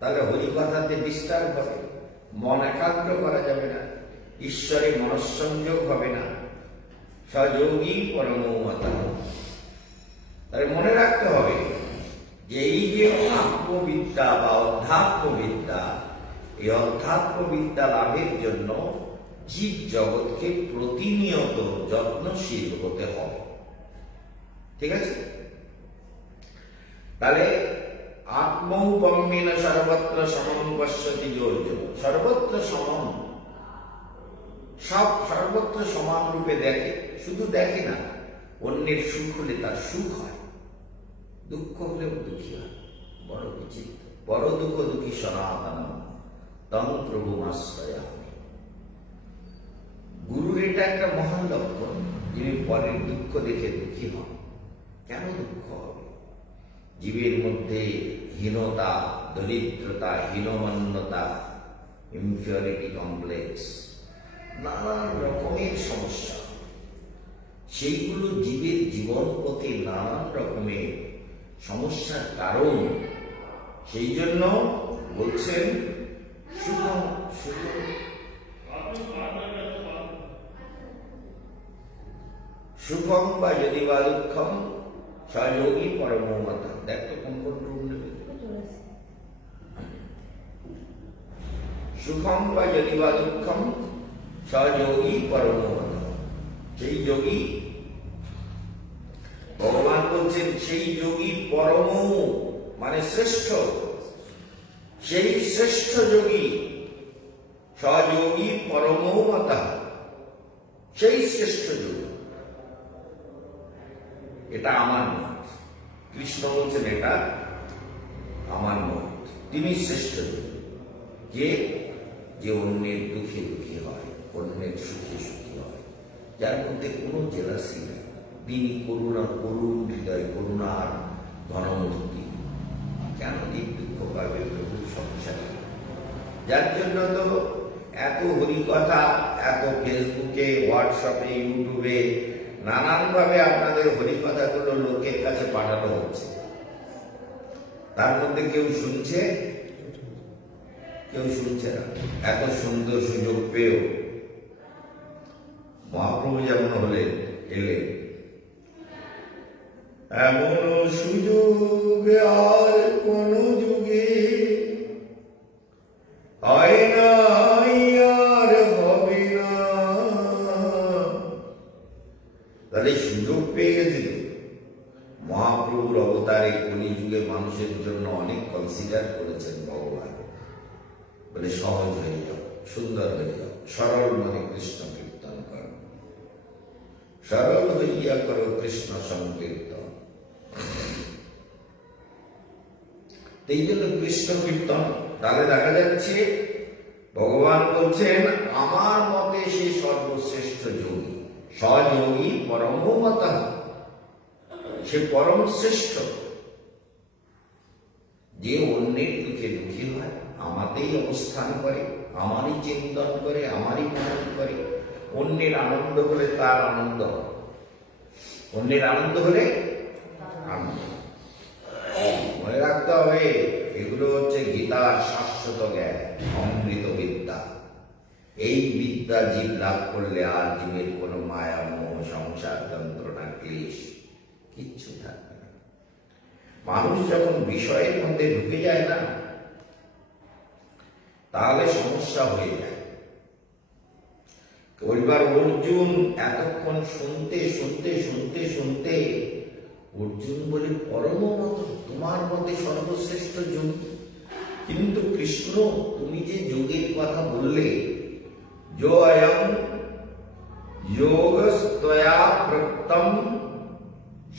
তাহলে হরিকথাতে ডিস্টার্ব হবে, মন একাগ্র করা যাবে না, ঈশ্বরে মনঃসংযোগ হবে না। সযোগী পরমতা। তাহলে মনে রাখতে হবে যে এই যে আত্মবিদ্যা বা অধ্যাত্মবিদ্যা, এই অধ্যাত্মবিদ্যা লাভের জন্য জীব জগৎকে প্রতিনিয়ত যত্নশীল হতে হবে। ঠিক আছে? তাহলে আত্মৌপম্যেন সর্বত্র সমম পশ্যতি অর্জুন। সর্বত্র সমম, সব সর্বত্র সমান রূপে দেখে। শুধু দেখে না, অন্যের সুখ হলে তার সুখ হয়, দুঃখ হলেও দুঃখী হয়। বড় বিচিত্র। বড় দুঃখ দুঃখী সনাতন তং প্রভুমাশ্রয়া। গুরুর এটা একটা মহান লক্ষণ, যিনি পরের দুঃখ দেখে দুঃখী হন। কেন দুঃখ হবে? জীবের মধ্যে হীনতা, দরিদ্রতা, হীনমান্যতা, ইনফিরিয়রিটি কমপ্লেক্স, নানান রকমের সমস্যা, সেইগুলো জীবের জীবন পথে নানান রকমের সমস্যার কারণ। সেই জন্য বলছেন সুখম সুখম সুখম বা যদি বা দুঃখম সহযোগী পরমতা। দেখো কোন কোন রূপ নেবে। সুখম বা যদি বা দুঃখম সহযোগী পরমতা। সেই যোগী ভগবান বলছেন, সেই যোগী পরম মানে শ্রেষ্ঠ, সেই শ্রেষ্ঠ যোগী সহযোগী পরমতা, সেই শ্রেষ্ঠ যোগী। এটা আমার মত। কৃষ্ণ বলছেন এটা আমার মত। তিনি শ্রেষ্ঠ যোগী, যে অন্যের দুঃখে দুঃখী হয়, অন্যের সুখে সুখী হয়, যার মধ্যে কোনো জেলাসি নেই। তিনি করুণা, করুণ হৃদয়, করুণার ঘনমূর্তি। কেন এই দুঃখ পাবে প্রভুর সংসারে? যার জন্য তো এত হরিকথা, এত ফেসবুকে, হোয়াটসঅ্যাপে, ইউটিউবে নানানভাবে আপনাদের হরিকথাগুলো লোকের কাছে পাঠানো হচ্ছে। তার মধ্যে কেউ শুনছে, কেউ শুনছে না। এত সুন্দর সুযোগ পেয়েও মহাপ্রভু যেমন হলেন, এলেন, এমন সুযোগ আর কোন যুগে হয় না, আর হবে না। তাহলে সুযোগ পেয়ে গেছিল মহাপ্রভুর অবতারে। কলিযুগে মানুষের জন্য অনেক কনসিডার করেছেন ভগবান। বলে সহজ হয়ে যাও, সুন্দর হয়ে যাও, সরল মনে কৃষ্ণ কীর্তন করো, সরল হইয়া করো কৃষ্ণ সংকীর্তন। এই জন্য কৃষ্ণ কীর্তন। তাহলে দেখা যাচ্ছে ভগবান বলছেন, আমার মতে সে সর্বশ্রেষ্ঠ যোগী, সযোগী পরমতা। সে পরম শ্রেষ্ঠ, যে অন্যের দুঃখে দুঃখী হয়, আমাতেই অবস্থান করে, আমারই চিন্তন করে, আমারই মনন করে। অন্যের আনন্দ হলে তার আনন্দ হয়, অন্যের আনন্দ হলে আনন্দ। মনে রাখতে হবে, এগুলো হচ্ছে গীতার শাশ্বত জ্ঞান, অমৃত বিদ্যা। এই বিদ্যা জীব লাভ করলে আর জীবের কোনো মায়া, মোহ, সংসার, যন্ত্রণা, ক্লেশ কিচ্ছু থাকবে না। মানুষ যখন বিষয়ের মধ্যে ঢুকে যায় না, তাহলে সমস্যা হয়ে যায়। এবার অর্জুন এতক্ষণ শুনতে শুনতে শুনতে শুনতে অর্জুন বলে, পরম মত, তোমার মতে সর্বশ্রেষ্ঠ যোগ। কিন্তু কৃষ্ণ, তুমি যে যোগের কথা বললে, যো অয়ং যোগস্তয়া প্রত্যম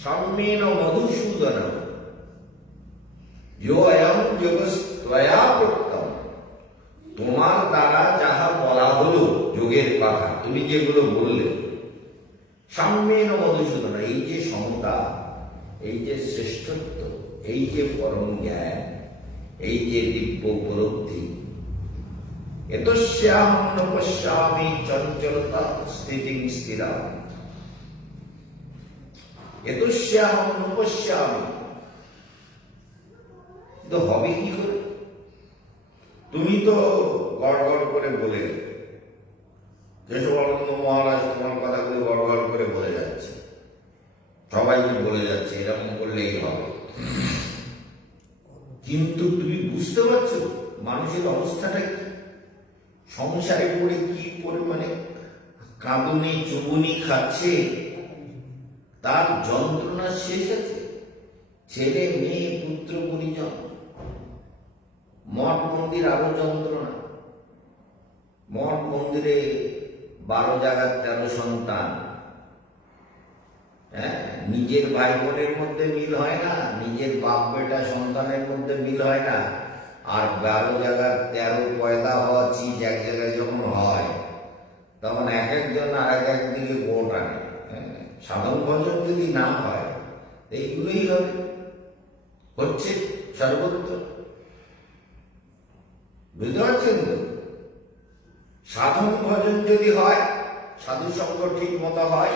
সম্যেন মধুসূদন, যো অয়ং যোগস্তয়া প্রত্যম, তোমার দ্বারা যাহা বলা হলো যোগের কথা, তুমি যেগুলো বললে, সাম্যেন মধুসূদন, এই যে সমতা, এই যে শ্রেষ্ঠত্ব, এই যে পরম জ্ঞান, এই যে দিব্য উপলব্ধি, এতস্যাহং ন পশ্যামি চঞ্চলতা স্থিতিং স্থিরাম, এতস্যাহং ন পশ্যামি। তো হবে কি করে? তুমি তো গড়গড় করে বলে, কেশবানন্দ মহারাজ তোমার কথাগুলো গড়গড় করে বলে যাচ্ছে, সবাইকে বলে যাচ্ছে এরকম করলেই হবে। কিন্তু তুমি বুঝতে পারছো মানুষের অবস্থাটা কি, সংসারে পড়ে কি পরিমাণে কাঁদুনি চুবুনি খাচ্ছে, তার যন্ত্রণা শেষ আছে। ছেলে মেয়ে পুত্র পরিজন, মঠ মন্দির আরো যন্ত্রণা, মঠ মন্দিরে 12 জায়গার 13 সন্তান, হ্যাঁ, নিজের ভাই বোনের মধ্যে মিল হয় না, নিজের বাপ বেটা সন্তানের মধ্যে মিল হয় না, আর 12 জায়গার 13 পয়দা হওয়া চিজ এক জায়গায় যখন হয় তখন এক একজন আর এক দিকে গোট আনে। সাধন ভজন যদি না হয় এইগুলোই হবে, হচ্ছে সর্বত্র। বুঝতে পারছেন তো? সাধন ভজন যদি হয়, সাধু সঙ্গ ঠিক মতো হয়,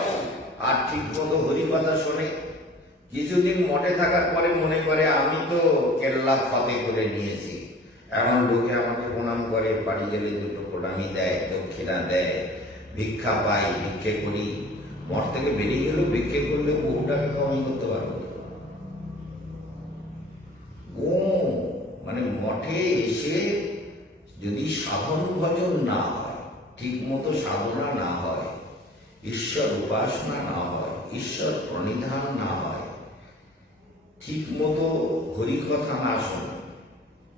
আর ঠিক মতো হরিকথা শোনে, কিছুদিন মঠে থাকার পরে মনে করে আমি তো কেল্লা ফতে করে নিয়েছি, এখন লোকে আমাকে প্রণাম করে, বাড়ি গেলে দুটো প্রণামই দেয়, দক্ষিণা দেয়, ভিক্ষা পাই, ভিক্ষে করি। মঠ থেকে বেরিয়ে গেলেও ভিক্ষে করলে বহু টাকা কামাই করতে পারবো। ও মানে মঠে এসে যদি সাধন ভজন না হয়, ঠিক মতো সাধনা না হয়, ঈশ্বর উপাসনা না হয়, ঈশ্বর প্রণিধান না হয়, ঠিক মতো হরিকথা না শোনে,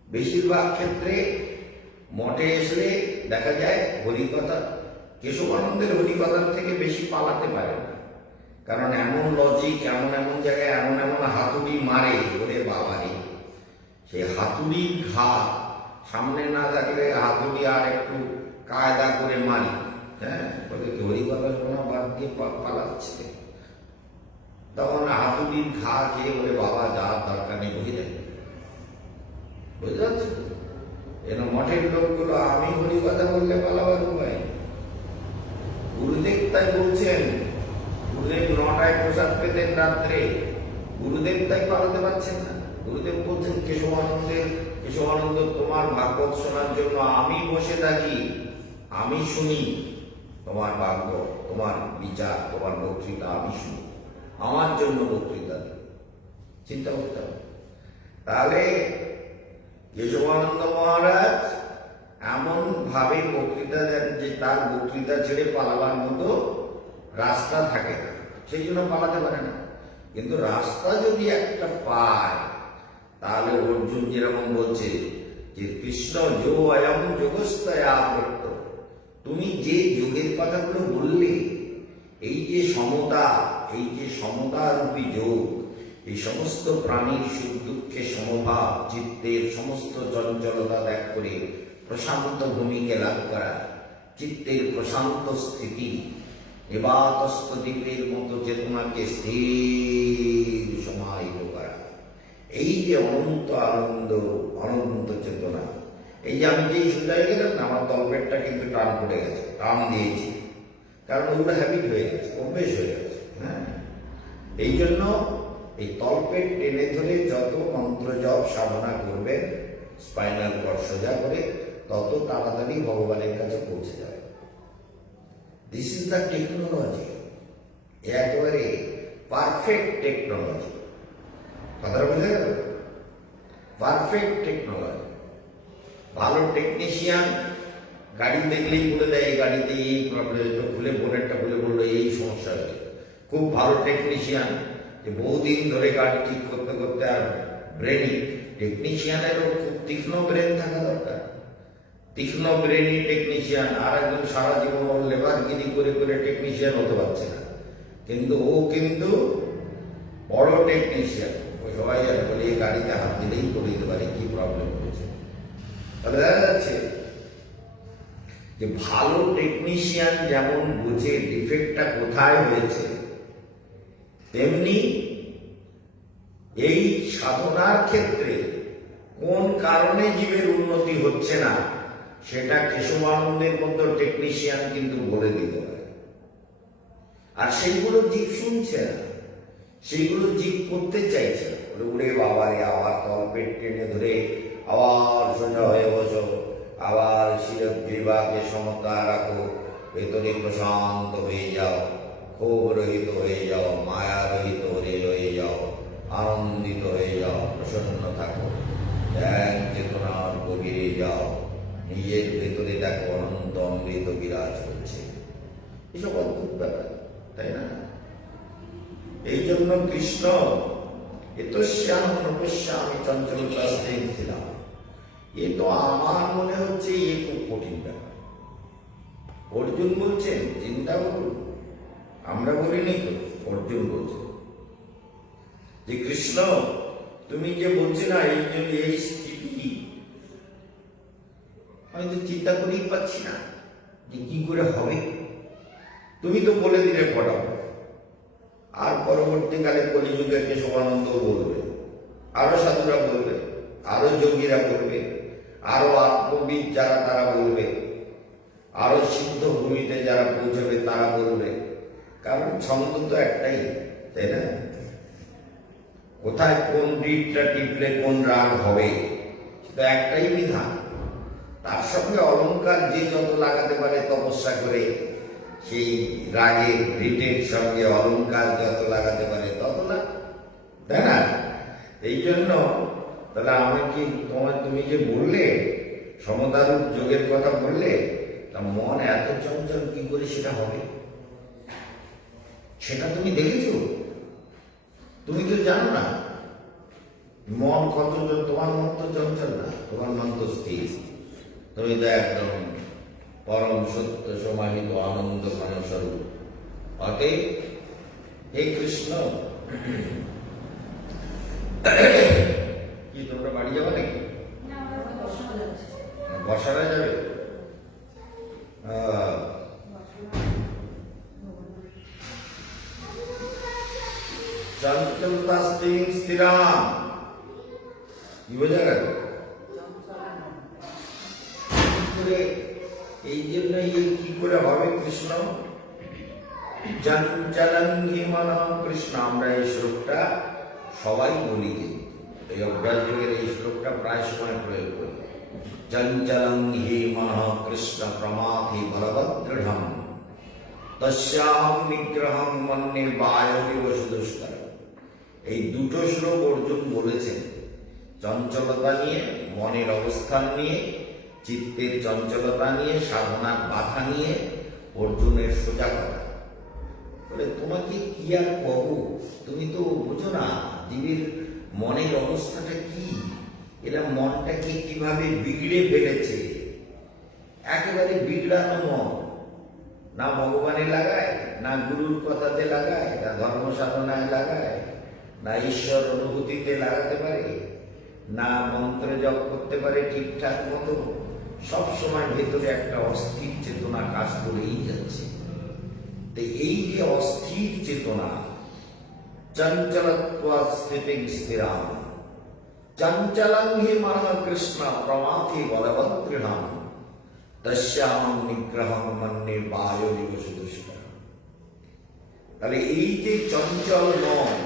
বেশিরভাগ ক্ষেত্রে মঠে এসে দেখা যায় হরিকথা, কেশবানন্দের হরিকথার থেকে বেশি পালাতে পারে না, কারণ এমন লজিক, এমন এমন জায়গায় এমন এমন হাতুড়ি মারে, ওরে বাবারে, সেই হাতুড়ির ঘা সামনে না থাকলে হাতুড়ি আর একটু কায়দা করে মারি, হ্যাঁ, হরিকথা শোনা বাদ দিয়ে পালাচ্ছে, তখন হাতুড়ির ঘা খেয়ে বলে বাবা যা দরকার নেই বুঝে দেয়। বুঝতে পারছো? এর মঠের লোকগুলো আমি হরিকথা বললে পালাবার উপায়। গুরুদেব তাই বলছেন, গুরুদেব 9টায় প্রসাদ পেতেন রাত্রে, গুরুদেব তাই পালাতে পারছেন না। গুরুদেব বলছেন কেশবানন্দ তোমার ভাগবত শোনার জন্য আমি বসে থাকি, আমি শুনি তোমার ভাগবত, তোমার বিচার, তোমার বক্তৃতা আমি শুনি, আমার জন্য বক্তৃতা দেবে। চিন্তা করতে হবে। তাহলে কেশবানন্দ মহারাজ এমন ভাবে বক্তৃতা দেন যে তার বক্তৃতা ছেড়ে পালাবার মতো রাস্তা থাকে না, সেই জন্য পালাতে পারে না। কিন্তু রাস্তা যদি একটা পায়, তাহলে অর্জুন যেরকম বলছে যে কৃষ্ণ যো অয়ম যোগস্তয়া প্রত্য, তুমি যে যোগের কথাগুলো বললে, এই যে সমতা, এই যে সমতারূপী যোগ, এই সমস্ত প্রাণীর সুখ দুঃখে সমভাব, চিত্তের সমস্ত চঞ্চলতা ত্যাগ করে প্রশান্ত ভূমিকে লাভ করা, চিত্তের প্রশান্ত স্থিতি, নিবাতস্থ দ্বীপের মতো চেতনাকে স্থির সমাহিত করা, এই যে অনন্ত আনন্দ, অনন্ত চেতনা, এই যে আমি যেই সোজায় গেলাম না, আমার তলপেটটা কিন্তু টান পড়ে গেছে, টান দিয়েছি, কারণ ওগুলো হ্যাবিট হয়ে গেছে, অভ্যেস হয়ে গেছে। হ্যাঁ, এই জন্য এই তলপেট টেনে ধরে যত মন্ত্র জপ সাধনা করবেন, স্পাইনাল কর্ড সোজা করে, তত তাড়াতাড়ি ভগবানের কাছে পৌঁছে যাবে। দিস ইজ দ্য টেকনোলজি, একেবারে পারফেক্ট টেকনোলজি। কথাটা বুঝে গেল? Perfect technology. ভালো টেকনিশিয়ান গাড়ি দেখলেই বলে দেয় এই গাড়িতে এই প্রবলেম, খুলে বোনেটটা খুলে বললো এই সমস্যা হয়েছে। খুব ভালো টেকনিশিয়ান যে বহুদিন ধরে গাড়ি ঠিক করতে করতে, আর ব্রেনি টেকনিশিয়ানেরও খুব তীক্ষ্ণ ব্রেন থাকা দরকার, তীক্ষ্ণ ব্রেনি টেকনিশিয়ান। আর একজন সারা জীবন ওর লেবারগিরি করে করে টেকনিশিয়ান হতে পারছে না, কিন্তু ও কিন্তু বড় টেকনিশিয়ান। ওই সবাই জানে, বলে এই গাড়িতে হাত দিলেই করে দিতে পারে কি প্রবলেম হয়েছে। তাহলে দেখা যাচ্ছে যে ভালো টেকনিশিয়ান যেমন বুঝে ডিফেক্টটা কোথায় হয়েছে, তেমনি এই সাধনার ক্ষেত্রে কোন কারণে জীবের উন্নতি হচ্ছে না, সেটা কেশবানন্দের মতো টেকনিশিয়ান কিন্তু বলে দিতে পারে। আর সেইগুলো জীব শুনছে না, সেইগুলো জীব করতে চাইছে না। উড়ে বাবারে, আবার তলপেট টেনে ধরে আবার সোজা হয়ে বসো, আবার শিরগ্রীবাকে সমতা রাখো, ভেতরে প্রশান্ত হয়ে যাও, ক্ষোভ রহিত হয়ে যাও, মায়া রহিত হয়ে যাও, আনন্দিত হয়ে যাও, প্রসন্ন থাকো, ধ্যান চেতনার গভীরে যাও, নিজের ভেতরে দেখো অনন্ত অমৃত বিরাজ করছে। এসব অদ্ভুত ব্যাপার, তাই না? এই জন্য কৃষ্ণ এতস্যাম নবস্যামি চঞ্চলতা ছিলাম, এ তো আমার মনে হচ্ছে এ খুব কঠিন ব্যাপার। অর্জুন বলছেন চিন্তা করুন, আমরা বলিনি তো, অর্জুন বলছেন যে কৃষ্ণ তুমি যে বলছি না এই জন্য এই স্থিতি, আমি তো চিন্তা করেই পাচ্ছি না যে কি করে হবে। তুমি তো বলে দিলে ফটাফট, আর পরবর্তীকালে কলিযুগে কেশবানন্দ বলবে, আরো সাধুরা বলবে, আরো যোগীরা বলবে, আরো আত্মবিদ যারা তারা বলবে, আরো সিদ্ধ ভূমিতে যারা পৌঁছবে তারা বলবে। কারণ ছন্দ তো একটাই, তাই না? কোথায় কোন রিটটা টিপলে কোন রাগ হবে সেটা একটাই বিধান। তার সঙ্গে অলঙ্কার যে যত লাগাতে পারে তপস্যা করে, সেই রাগের রিটের সঙ্গে অলঙ্কার যত লাগাতে পারে তত না, তাই না? এই জন্য তাহলে আমি কি তুমি যে বললে সমতারূপ যোগের কথা বললে, তা মন এত চঞ্চল কি করে সেটা হবে? সেটা তুমি দেখেছো? তুমি তো জানো না মন কত, তোমার মন তো চঞ্চল না, তোমার মন তো স্থির। তুমি তো একদম পরম সত্য সমাহিত আনন্দ ঘনস্বরূপ। অতএব হে কৃষ্ণ, কি তোমরা বাড়ি যাবো নাকি? বসারা যাবে? চঞ্চলতা স্থিরাম, কি বোঝা গেল? এই জন্য কি করে হবে কৃষ্ণ? চঞ্চলং হি মনঃ কৃষ্ণ। আমরা এই শ্লোকটা সবাই বলি, কিন্তু এই অভ্যাস যুগের এই শ্লোকটা প্রায় সময় প্রয়োগ করি। চঞ্চলং হি মনঃ কৃষ্ণ প্রমাথি বলবদৃঢ়ম তস্যাহং নিগ্রহং মন্যে বায়বিব সুদুষ্কর। এই দুটো শ্লোক অর্জুন বলেছেন চঞ্চলতা নিয়ে, মনের অবস্থান নিয়ে, চিত্তের চঞ্চলতা নিয়ে, সাধনার বাধা নিয়ে অর্জুনের সোজা কথা বলে, তোমাকে কি আর কব, তুমি তো বোঝো না জীবের মনের অবস্থাটা কি, এরা মনটাকে কিভাবে বিগড়ে ফেলেছে। একেবারে বিগড়ানো মন, না ভগবানে লাগায়, না গুরুর কথাতে লাগায়, না ধর্ম সাধনায় লাগায়, না ঈশ্বর অনুভূতিতে লাগাতে পারে, না মন্ত্র জপ করতে পারে ঠিকঠাক মতো। সবসময় ভেতরে একটা অস্থির চেতনা কাজ করেই যাচ্ছে। তো এই যে অস্থির চেতনা, চঞ্চলত্বাৎ স্থিতিং স্থিরাম চঞ্চলং হি মনঃ কৃষ্ণ প্রমাথি বলবদৃঢ়ম তস্যাহং নিগ্রহং মন্যে বায়বিব সুদুষ্কর। তাহলে এই যে চঞ্চল মন,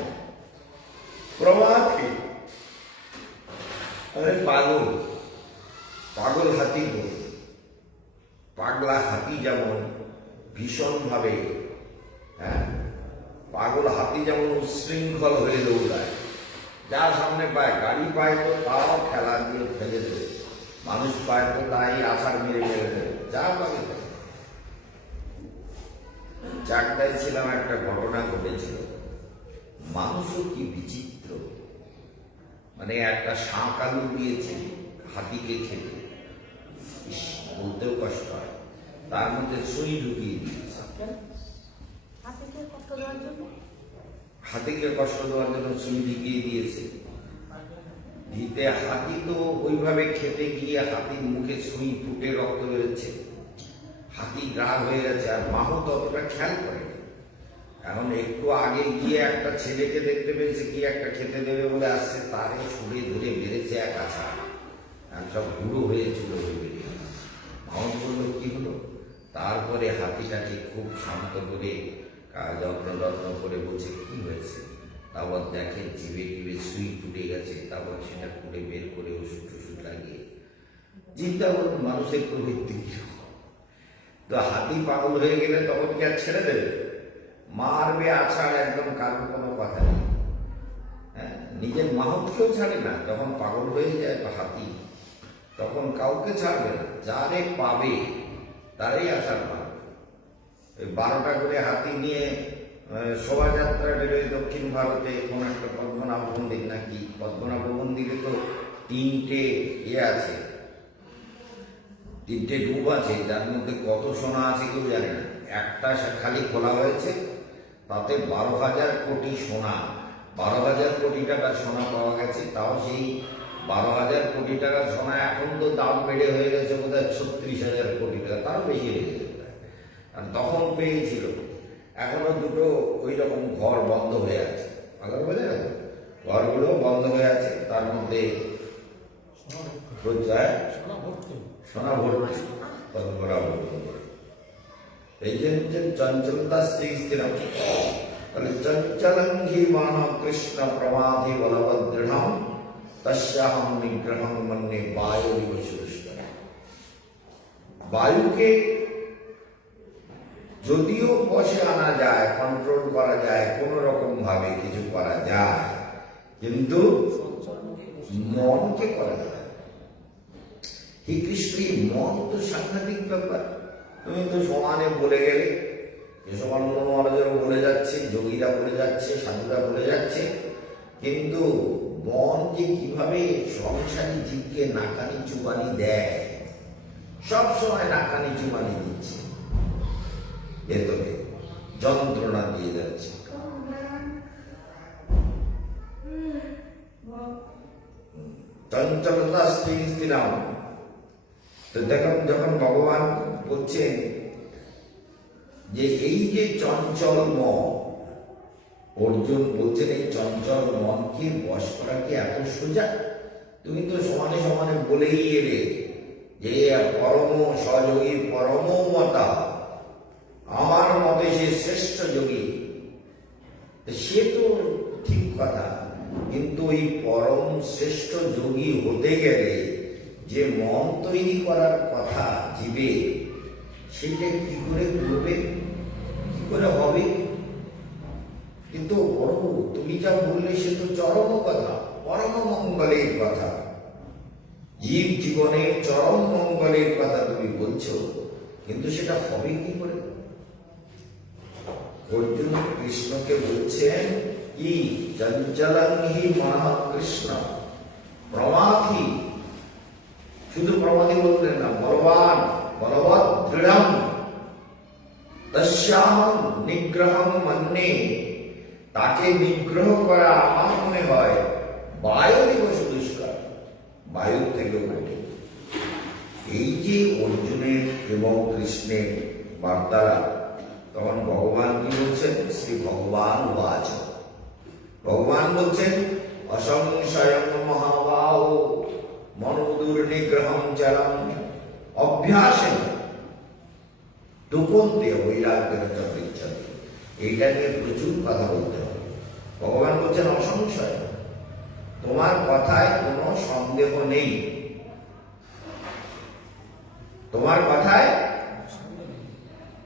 প্রমাথি পাগল, পাগল হাতি, পাগলা হাতি যেমন ভীষণ ভাবে, পাগল হাতি যেমন উচ্ছৃঙ্খল হয়ে দৌড়ায়, যার সামনে পায়, গাড়ি পায় তো তাও খেলা দিয়ে ফেলে দেবে, মানুষ পায় তো তাই আছাড় মেরে ফেলে দেবে, যা পাবে। চাকদায় ছিলাম, একটা ঘটনা ঘটেছিল। মানুষও কি বিচিত্র, মানে একটা শাঁখ আলু দিয়েছে হাতিকে খেতে, বলতেও কষ্ট হয়, তার মধ্যে সুই ঢুকিয়ে দিয়েছে। হাতিকে কষ্ট দেওয়ার জন্য সুই ঢুকিয়ে দিয়েছে। দিতে হাতি তো ওইভাবে খেতে গিয়ে হাতির মুখে সুই ফুটে রক্ত বেরোচ্ছে, হাতি রাগ হয়ে গেছে, আর মাহু ততটা খেয়াল করে। এখন একটু আগে গিয়ে একটা ছেলেকে দেখতে পেয়েছে, কি একটা খেতে দেবে বলে আসছে, তারে ছুড়ে ধরে বেড়েছে এক আশা, সব গুঁড়ো হয়েছিল বেরিয়ে। মাহু বললো কি হলো? তারপরে হাতিটাকে খুব শান্ত করে যত্ন করে বলছে কি হয়েছে। তারপর দেখে জিভে টিভে সুই ফুটে গেছে, তারপর সেটা খুলে বের করে ওষুধ টষুধ লাগিয়ে চিন্তা করুন মানুষের প্রবৃত্তি কিরকম। তো হাতি পাগল হয়ে গেলে তখন কি আর ছেড়ে দেবে? মারবে আছাড়, একদম কারোর কোনো কথা নেই। হ্যাঁ, নিজের মাহতকেও ছাড়ে না যখন পাগল হয়ে যায় বা হাতি, তখন কাউকে ছাড়বে না, যারে পাবে তারাই আছাড় মারবে। ওই 12টা করে হাতি নিয়ে শোভাযাত্রা বেরোয় দক্ষিণ ভারতে কোন একটা পদ্মনাভ মন্দির, নাকি পদ্মনাভ মন্দিরে তো 3টে আছে, 3টে ডুব আছে, যার মধ্যে কত সোনা আছে কেউ জানে না। একটা খালি খোলা হয়েছে, তাতে 12,000 কোটি সোনা, 12,000 কোটি টাকার সোনা পাওয়া গেছে। তাও সেই 12,000 কোটি টাকার সোনা এখন তো দাম বেড়ে হয়ে গেছে বোধহয় 36,000 কোটি টাকা, তারও বেশি হয়ে গেছে। আর তখন পেয়েছিল। এখনো দুটো ওই রকম ঘর বন্ধ হয়ে আছে, আগের বোঝা গেছে, ঘরগুলো বন্ধ হয়ে আছে, তার মধ্যে সোনা ভর্তি, করা ভর্তি। এই যে চঞ্চলতা স্থিরাম, তাহলে চঞ্চলঙ্ঘি মনঃ কৃষ্ণ প্রমাধি বলবদৃঢ়ম তস্যাহম নিগ্রহং মন্যে বায়ুরিব সুদুষ্কর। বায়ুকে যদিও বশে আনা যায়, কন্ট্রোল করা যায়, কোন রকম ভাবে কিছু করা যায়, কিন্তু মনকে করা যায়। হে কৃষ্ণ, মন তো সাংঘাতিক ব্যাপার। তুমি তো সমানে বলে গেলে, কেশবানন্দ মহারাজেরও বলে যাচ্ছে, যোগীরা বলে যাচ্ছে, সাধুরা বলে যাচ্ছে, কিন্তু মন যে কিভাবে সংসারী জীবকে নাকানি চুবানি দেয়, সব সময় নাকানি চুবানি দিচ্ছে, ভেতরে যন্ত্রণা দিয়ে যাচ্ছে। চঞ্চলতা স্থিরাম। তো দেখুন, যখন ভগবান বলছেন যে এই যে চঞ্চল মন, অর্জুন বলছেন এই চঞ্চল মনকে বশ করা কি এত সোজা? তুমি তো সমানে সমানে বলেই এলে যে পরম সহযোগী পরম মতা, আমার মতে সে শ্রেষ্ঠ যোগী। সে তো ঠিক কথা, কিন্তু ওই পরম শ্রেষ্ঠ যোগী হতে গেলে যে মন তৈরি করার কথা জীবে, সেটা কি করে করবে, কি করে হবে? কিন্তু তুমি যা বললে সে তো চরম কথা, পরম মঙ্গলের কথা, জীব জীবনের চরম মঙ্গলের কথা তুমি বলছো, কিন্তু সেটা হবে কি করে? অর্জুন কৃষ্ণকে বলছেন কি চঞ্চলঙ্ঘি মনঃ কৃষ্ণ প্রমাধি, শুধু প্রমাধি বললেন না, বলবান, বলবৎ দৃঢ়ম তস্যাহম নিগ্রহং মন্যে, তাকে নিগ্রহ করা আমার মনে হয় বায়ুরিব সুদুষ্কর, বায়ুর থেকেও কঠিন। এই যে অর্জুনের এবং কৃষ্ণের বার্তারা, তখন ভগবান কি বলছেন? শ্রী ভগবান বাচ, ভগবান বলছেন অসংশয়ং মহাবাহো মনোদুর্নিগ্রহং চরম অভ্যাসেন দুঃখন্তে বৈরাগ্যের চরিচ্ছতে। এইটা নিয়ে প্রচুর কথা বলতে হবে। ভগবান বলছেন অসংশয়, তোমার কথায় কোনো সন্দেহ নেই, তোমার কথায়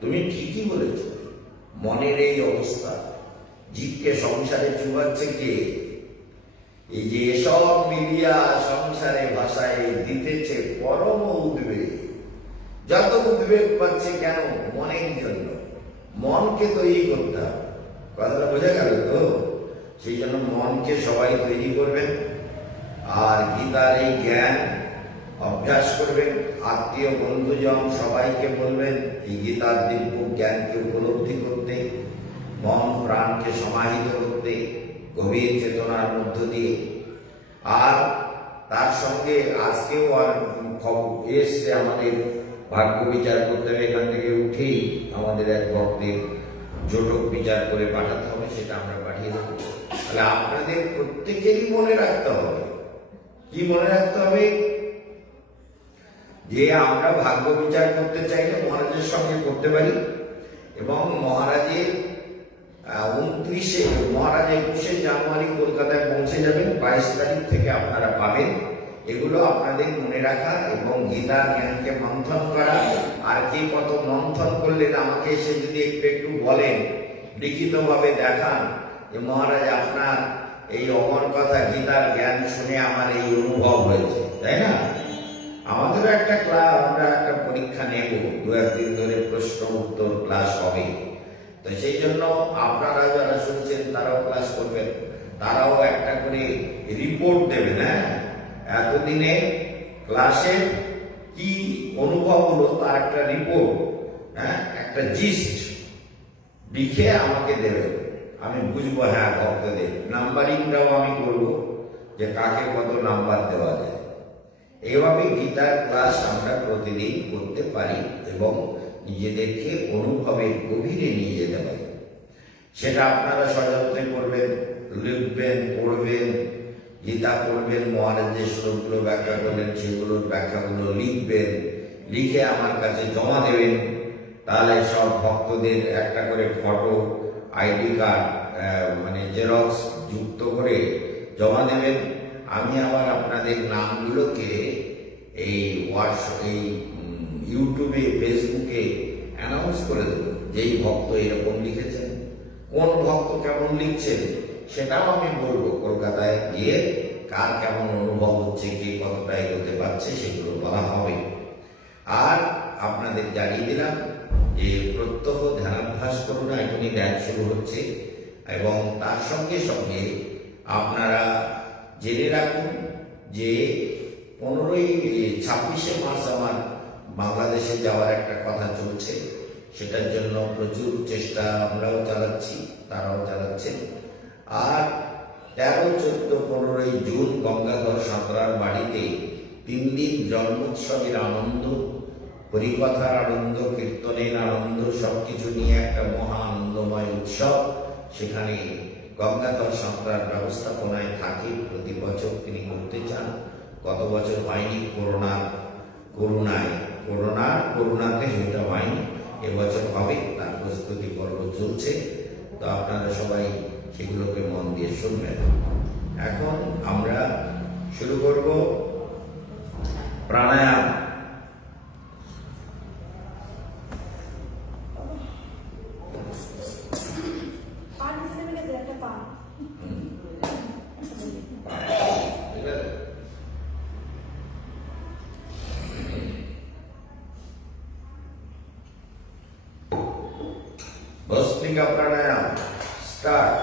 তুমি ঠিকই বলেছ। মনের এই অবস্থা, জীবকে সংসারে চুবাচ্ছে কে? এই যে এসব মিডিয়া সংসারে ভাষায় দিতেছে পরম উদ্বেগ। যত উদ্বেগ পাচ্ছে কেন? মনের জন্য। মনকে তৈরি করতে হবে, কথাটা বোঝা গেল তো? সেই জন্য মনকে সবাই তৈরি করবেন, আর গীতার এই জ্ঞান অভ্যাস করবেন। আত্মীয় বন্ধুজন সবাইকে বলবেন এই গীতার দিব্য জ্ঞানকে উপলব্ধি করতে, মন প্রাণকে সমাহিত করতে গভীর চেতনার মধ্য দিয়ে। আর তার সঙ্গে আজকেও আর এসছে আমাদের ভাগ্য বিচার করতে হবে, এখান থেকে উঠেই আমাদের এক ভক্তের জটক বিচার করে পাঠাতে হবে, সেটা আমরা পাঠিয়ে দেবো। তাহলে আপনাদের প্রত্যেকেরই মনে রাখতে হবে, কি মনে রাখতে হবে? যে আমরা ভাগ্য বিচার করতে চাইলে মহারাজের সঙ্গে করতে পারি, এবং মহারাজের 21শে জানুয়ারি কলকাতায় পৌঁছে যাবেন, 22 তারিখ থেকে আপনারা পাবেন এগুলো আপনাদের মনে রাখা এবং গীতার জ্ঞানকে মন্থন করা। আর কে কত মন্থন করলেন আমাকে এসে যদি একটু একটু বলেন, লিখিতভাবে দেখান যে মহারাজ আপনার এই অমর কথা গীতার জ্ঞান শুনে আমার এই অনুভব হয়েছে, তাই না? আমাদেরও একটা ক্লাস, আমরা একটা পরীক্ষা নেব, 2-1 দিন ধরে প্রশ্ন উত্তর ক্লাস হবে। তো সেই জন্য আপনারা যারা শুনছেন তারাও ক্লাস করবেন, তারাও একটা করে রিপোর্ট দেবেন। হ্যাঁ, এতদিনে ক্লাসের কি অনুভব হলো তার একটা রিপোর্ট, হ্যাঁ, একটা জিস্ট লিখে আমাকে দেবেন। আমি বুঝবো, হ্যাঁ ভক্তদের নাম্বারিংটাও আমি করবো যে কাকে কত নাম্বার দেওয়া যায়। এইভাবে গীতার ক্লাস আমরা প্রতিদিন করতে পারি এবং নিজেদেরকে অনুভবের গভীরে নিয়ে যেতে পারি। সেটা আপনারা সযত্নে করবেন, লিখবেন, পড়বেন, গীতা পড়বেন, মহারাজ যে শ্লোকগুলো ব্যাখ্যা করলেন সেগুলোর ব্যাখ্যাগুলো লিখবেন, লিখে আমার কাছে জমা দেবেন। তাহলে সব ভক্তদের একটা করে ফটো, আইডি কার্ড মানে জেরক্স যুক্ত করে জমা দেবেন। আমি আবার আপনাদের নামগুলোকে এই এই ইউটিউবে, ফেসবুকে অ্যানাউন্স করে দেবো, যেই ভক্ত এরকম লিখেছেন, কোন ভক্ত কেমন লিখছেন সেটাও আমি বলবো। কলকাতায় গিয়ে কার কেমন অনুভব হচ্ছে, কে কতটা এগোতে পারছে সেগুলো বলা হবে। আর আপনাদের জানিয়ে দিলাম যে প্রত্যহ ধ্যানাভ্যাস করুন, এখনই ধ্যান শুরু হচ্ছে। এবং তার সঙ্গে সঙ্গে আপনারা জেনে রাখুন যে 26শে মার্চ আমার বাংলাদেশে যাওয়ার একটা কথা চলছে। সেটার জন্য প্রচুর চেষ্টা আমরাও চালাচ্ছি, তারাও চালাচ্ছেন। আর 13, 14, 15ই জুন গঙ্গাধর সাঁতরার বাড়িতে 3 দিন জন্মোৎসবের আনন্দ, হরিকথার আনন্দ, কীর্তনের আনন্দ, সবকিছু নিয়ে একটা মহা আনন্দময় উৎসব। সেখানে গঙ্গাধর সাঁতরার ব্যবস্থাপনায় থাকে, প্রতি বছর তিনি করতে চান। গত বছর হয়নি, করোনাতে সেটা হয়নি, এবছর হবে, তার প্রস্তুতি পর্ব চলছে। তো আপনারা সবাই সেগুলোকে মন দিয়ে শুনবেন। এখন আমরা শুরু করব প্রাণায়াম। भस्त्रिका प्राणायाम स्टार्ट।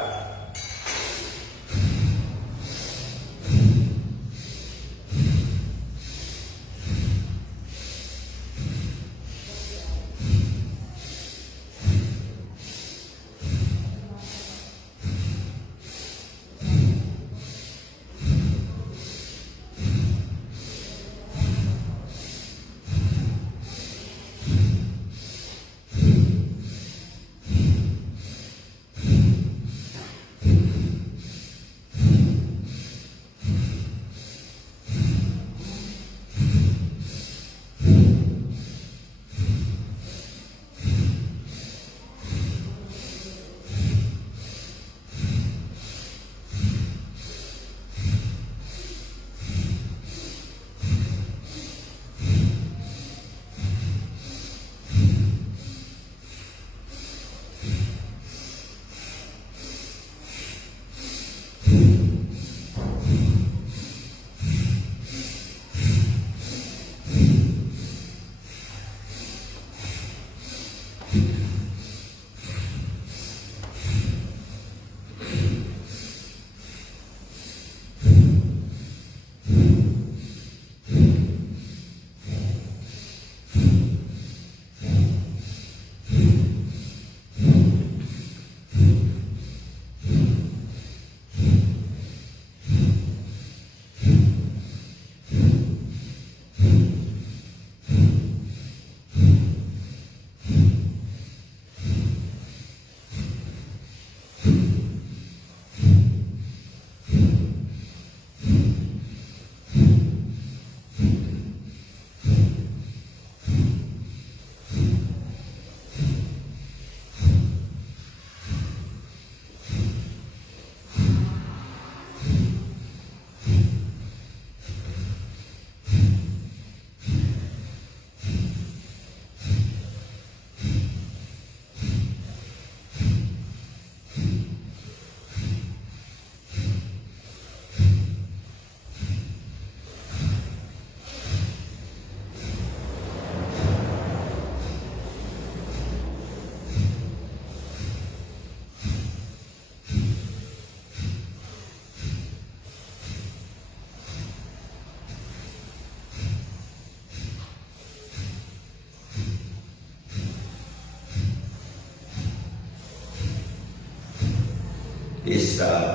বিশ্রাম।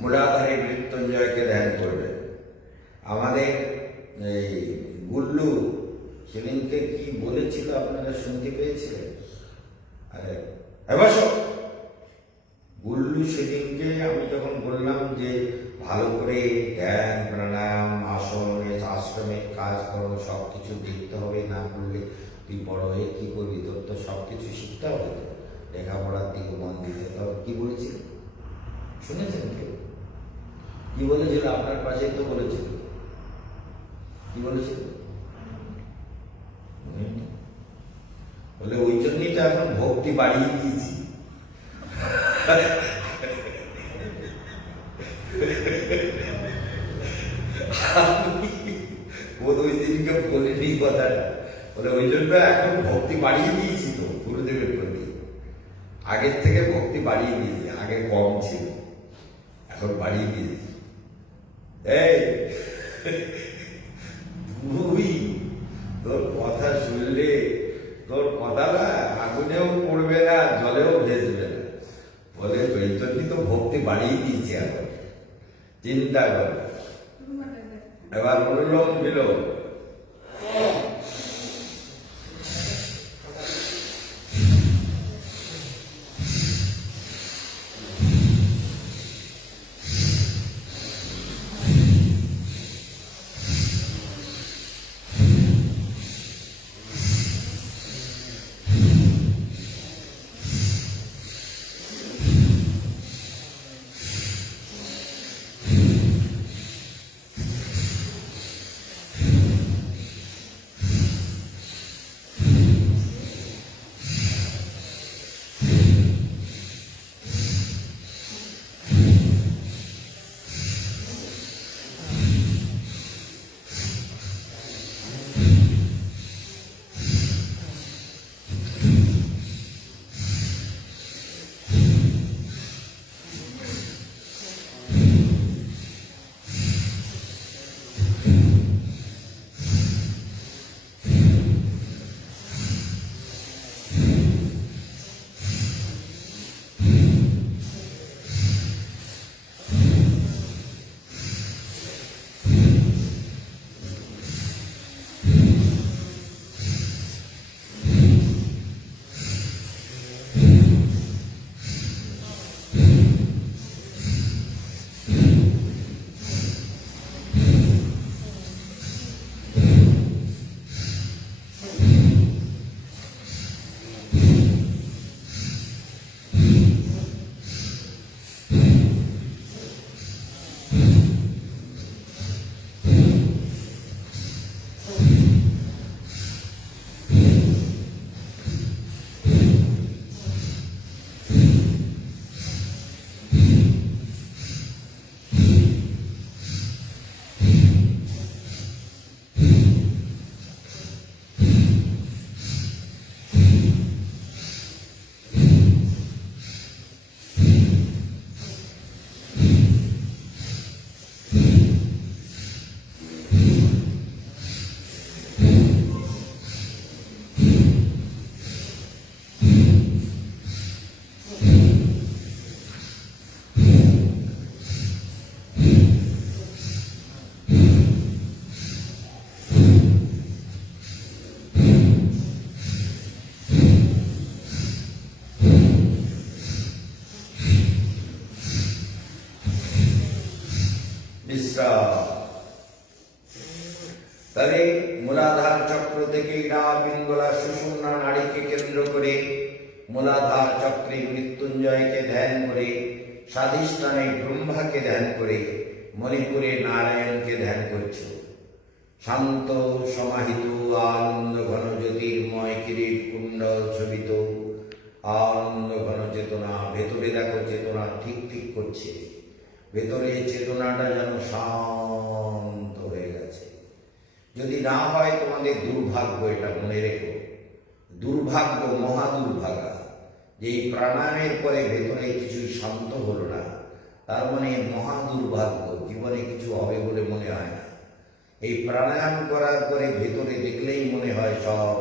মূলাধারে মৃত্যুঞ্জয়কে ধ্যান করবে। আমাদের এই গুল্লু সেদিনকে কি বলেছিল আপনারা শুনতে পেয়েছিলেন? আরে বসো। গুল্লু সেদিনকে আমি যখন বললাম যে ভালো করে ধ্যান প্রাণায়াম আশ্রমের কাজ করো, সব কিছু দেখতে হবে, না করলে তুই বড় হয়ে কি করবি, তোর তো সব কিছু শিখতে হবে, তো লেখাপড়ার দিকে মন দিতে হবে, কি বলেছিল শুনেছেন কেউ? কি বলেছিল? আপনার পাশেই তো বলেছিল। কি বলেছিল? বলে ওই জন্যই তো এখন ভক্তি বাড়িয়ে দিয়েছি। ওই দিনকে বলিনি কথাটা। বলে ওই জন্য এখন ভক্তি বাড়িয়ে দিয়েছি তো গুরুদেবের প্রতি, আগের থেকে ভক্তি বাড়িয়ে দিয়েছি, আগে কম ছিল এখন বাড়িয়ে দিয়েছি। এই তুই তোর কথা শুনলে তোর কথা না আগুনেও পড়বে না, জলেও ভেসবে না। বলে ওই জন্যই তো ভক্তি বাড়িয়ে দিয়েছি এখন, চিন্তা কর। এবার অনুলোম বিলোম। বিশ্রাম। তবে মূলাধার চক্র থেকে ইড়া পিঙ্গলা সুষুম্না নাড়িকে কেন্দ্র করে মূলাধার চক্রে মৃত্যুঞ্জয়কে ধ্যান করে, স্বাধিষ্ঠানে ব্রহ্মাকে ধ্যান করে, মণিপুরে নারায়ণকে ধ্যান করছ। শান্ত সমাহিত আনন্দ ঘন জ্যোতির্ময় কিরিট কুণ্ডল ছবিত আনন্দ ঘন চেতনা। ভেতরে দেখো চেতনা ঠিক ঠিক করছে, ভেতরে চেতনাটা যেন শান্ত হয়ে গেছে। যদি না হয় তোমাদের দুর্ভাগ্য, এটা মনে রেখো, দুর্ভাগ্য, মহা দুর্ভাগা, যে এই প্রাণায়ামের পরে ভেতরে কিছু শান্ত হলো না, তার মানে মহা দুর্ভাগ্য, জীবনে কিছু হবে বলে মনে হয় না। এই প্রাণায়াম করার পরে ভেতরে দেখলেই মনে হয় সব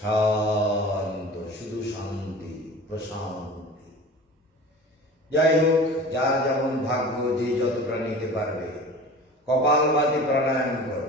শান্ত, শুধু শান্তি, প্রশান্তি। যাই হোক, যার যেমন ভাগ্য, যে যতটা নিতে পারবে। কপালভাতি প্রাণায়াম করো।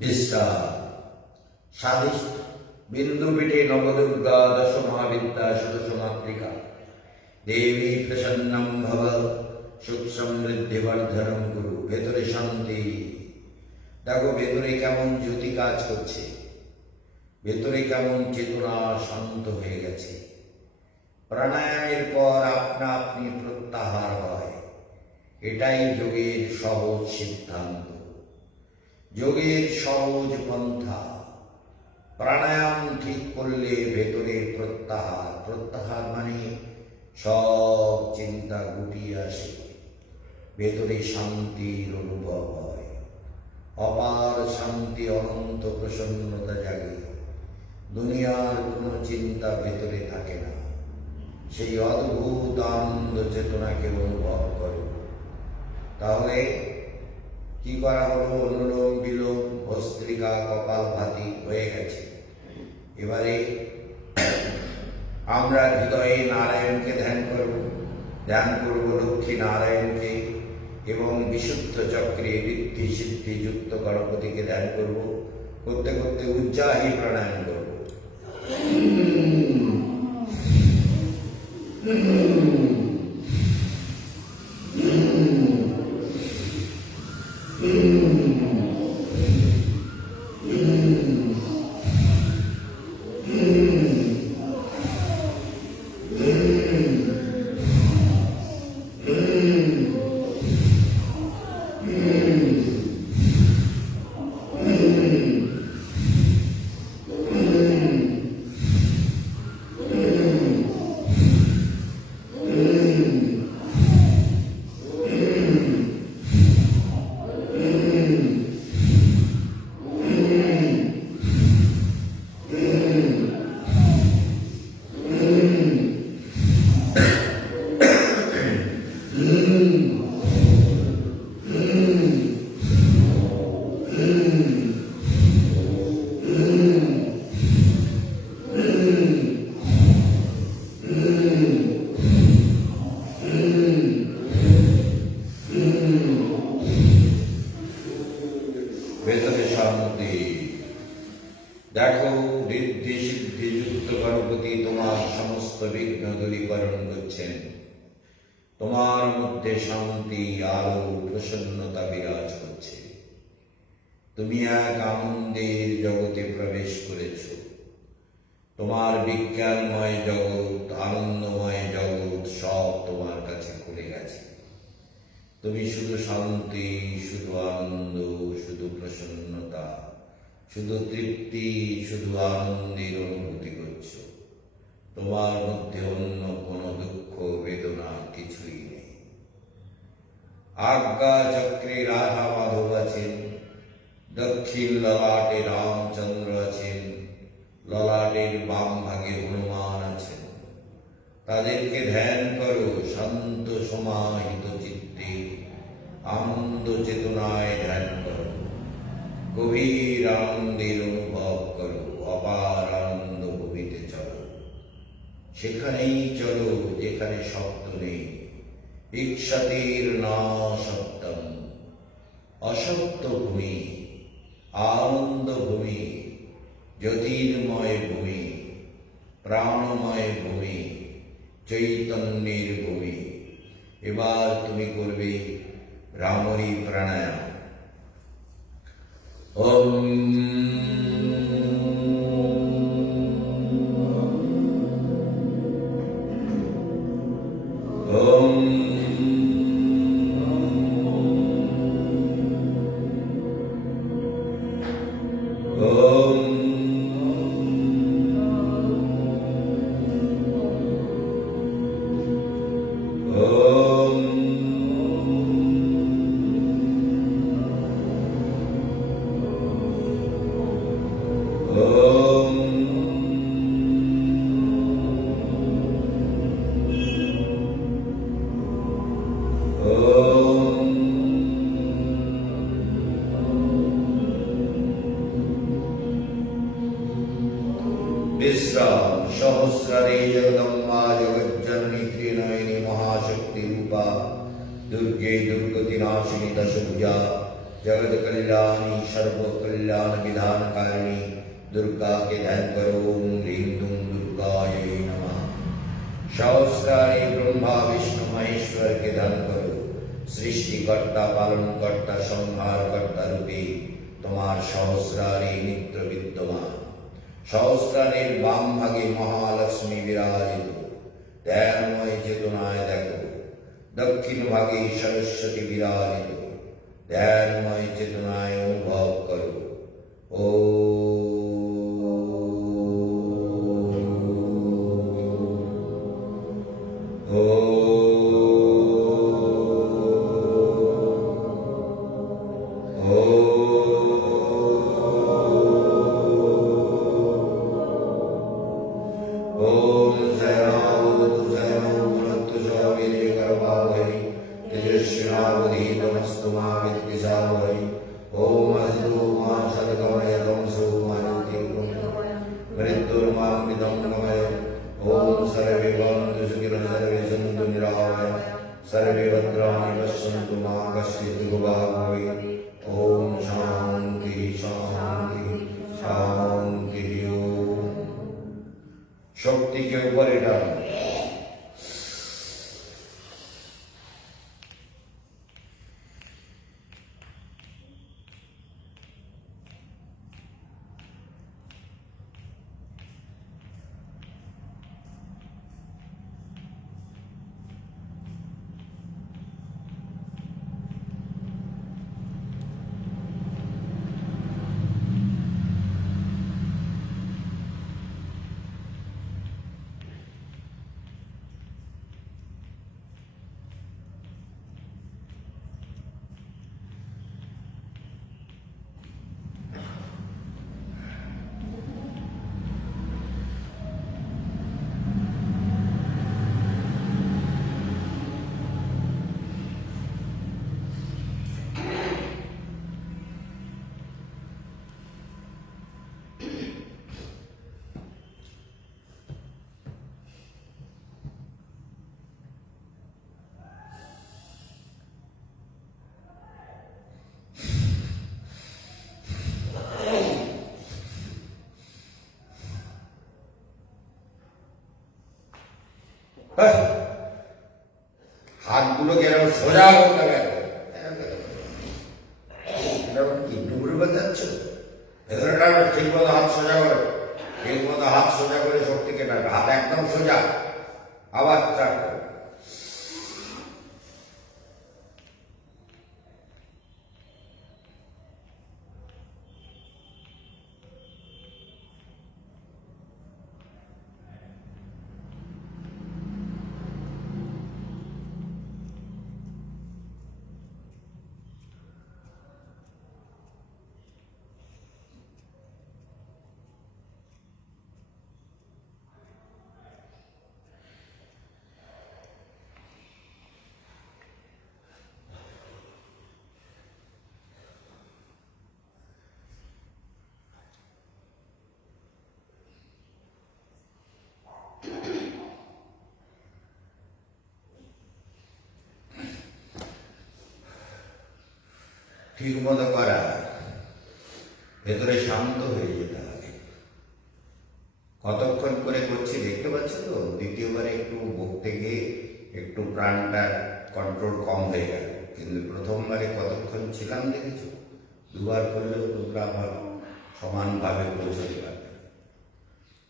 বিশ্রাম। স্বাদিষ্ট বিন্দুপীঠে নবদুর্গা দশ মহাবিদ্যা ষোড়শ মাতৃকা দেবী প্রসন্নম ভব সুখ সমৃদ্ধি বর্ধনম গুরু। ভেতরে শান্তি। দেখো ভেতরে কেমন জ্যোতি কাজ করছে, ভেতরে কেমন চেতনা শান্ত হয়ে গেছে। প্রাণায়ামের পর আপনা আপনি প্রত্যাহার হয়। এটাই যোগের সহজ সিদ্ধান্ত, যোগের সহজ পন্থা। প্রাণায়াম ঠিক করলে ভেতরে প্রত্যাহার। প্রত্যাহার মানে সব চিন্তা গুটিয়ে আসে, ভেতরে শান্তির অনুভব হয়। অপার শান্তি, অনন্ত প্রসন্নতা জাগে। দুনিয়ার কোনো চিন্তা ভেতরে থাকে না। সেই অদ্ভুত আনন্দ চেতনাকে অনুভব করো। তাহলে কি করা হলো? অনুলোম বিলোম ভস্ত্রিকা কপালভাতি হয়ে গেছে। এবারে আমরা হৃদয়ে নারায়ণকে ধ্যান করব, লক্ষ্মী নারায়ণকে, এবং বিশুদ্ধ চক্রে বৃদ্ধি সিদ্ধি যুক্ত গণপতিকে ধ্যান করব। করতে করতে উজ্জাহী প্রাণায়াম করব। ভেতরে শান্তি। দেখো ঋদ্ধি সিদ্ধি যুক্ত গণপতি তোমার সমস্ত বিঘ্ন দূরীকরণ করছেন। তোমার মধ্যে শান্তি, আলো, প্রসন্নতা বিরাজ করছে। তুমি এক আনন্দের জগতে প্রবেশ করেছ। তোমার বিজ্ঞানময় জগৎ, আনন্দময় জগৎ সব তোমার কাছে খুলে গেছে। তুমি শুধু শান্তি, শুধু আনন্দ, শুধু প্রসন্নতা, শুধু তৃপ্তি, শুধু আনন্দের অনুভূতি করছো। তোমার মধ্যে অন্য কোনো দুঃখ বেদনা কিছুই নেই। আজ্ঞা চক্রে রাধা মাধব আছেন, দক্ষিণ ললাটে রামচন্দ্র আছেন, ললাট সহস্রারীর বাম ভাগে হনুমান আছেন। তাদেরকে ধ্যান করো শান্ত সমাহিত চিত্তে, আনন্দ চেতনায় ধ্যান করো। গভীর আনন্দের অনুভব করো, অপার আনন্দ ভূমিতে চলো। সেখানেই চলো যেখানে শব্দ নেই। ইচ্ছাতির না সত্যম, অসত্য ভূমি, আনন্দ ভূমি, জ্যোতির্ময় ভূমি, প্রাণময় ভূমি, চৈতন্যের ভূমি। এবার তুমি করবে ভ্রামরী প্রাণায়াম। ওম বিশ্রাম। সহস্রারে জগদম্বা জগজ্জননী ত্রিনয়নী মহাশক্তি রূপা দুর্গে দুর্গতি নাশিনী দশভুজা जगत कल्याणी सर्व कल्याण विधान कारिणी दुर्गा के ध्यान करो। ओम ह्रीं दुं दुर्गायै नमः। सहस्रारे ब्रह्मा विष्णु महेश्वर के ध्यान करो। सृष्टिकर्ता पालनकर्ता संहारकर्ता रूपे তোমার সহস্রারে নিত্য বিদ্যমান। সহস্রারের বাম ভাগে মহালক্ষ্মী বিরাজিত, ধ্যানময় চেতনায় দেখো। দক্ষিণ ভাগে সরস্বতী বিরাজিত, ধ্যানময় চেতনায় অনুভব করো। ও सर्वे भद्राणि पश्यन्तु मा कश्चित् दुर्भाग् भवेत्। ओम शांति शांति शांति। ओम शक्ति के ऊपर डाल। হাতগুলোকে এরকম সোজা করতে হবে। কি ডুবুরে বাজাচ্ছ? ভেতরে টানো, ঠিক মতো হাত সোজা করে, ঠিক মতো হাত সোজা করে শক্তিকে টানো। হাত একদম সোজা, আবার চাপ। ঠিক মতো করা, ভেতরে শান্ত হয়ে যেতে হবে। কতক্ষণ করে করছি দেখতে পাচ্ছ তো? দ্বিতীয়বারে একটু বকতে গিয়ে একটু প্রাণটা কন্ট্রোল কম হয়ে গেল, কিন্তু প্রথমবারে কতক্ষণ ছিলাম দেখেছো? দুবার করলেও তোমরা আমার সমানভাবে পৌঁছতে পারবে।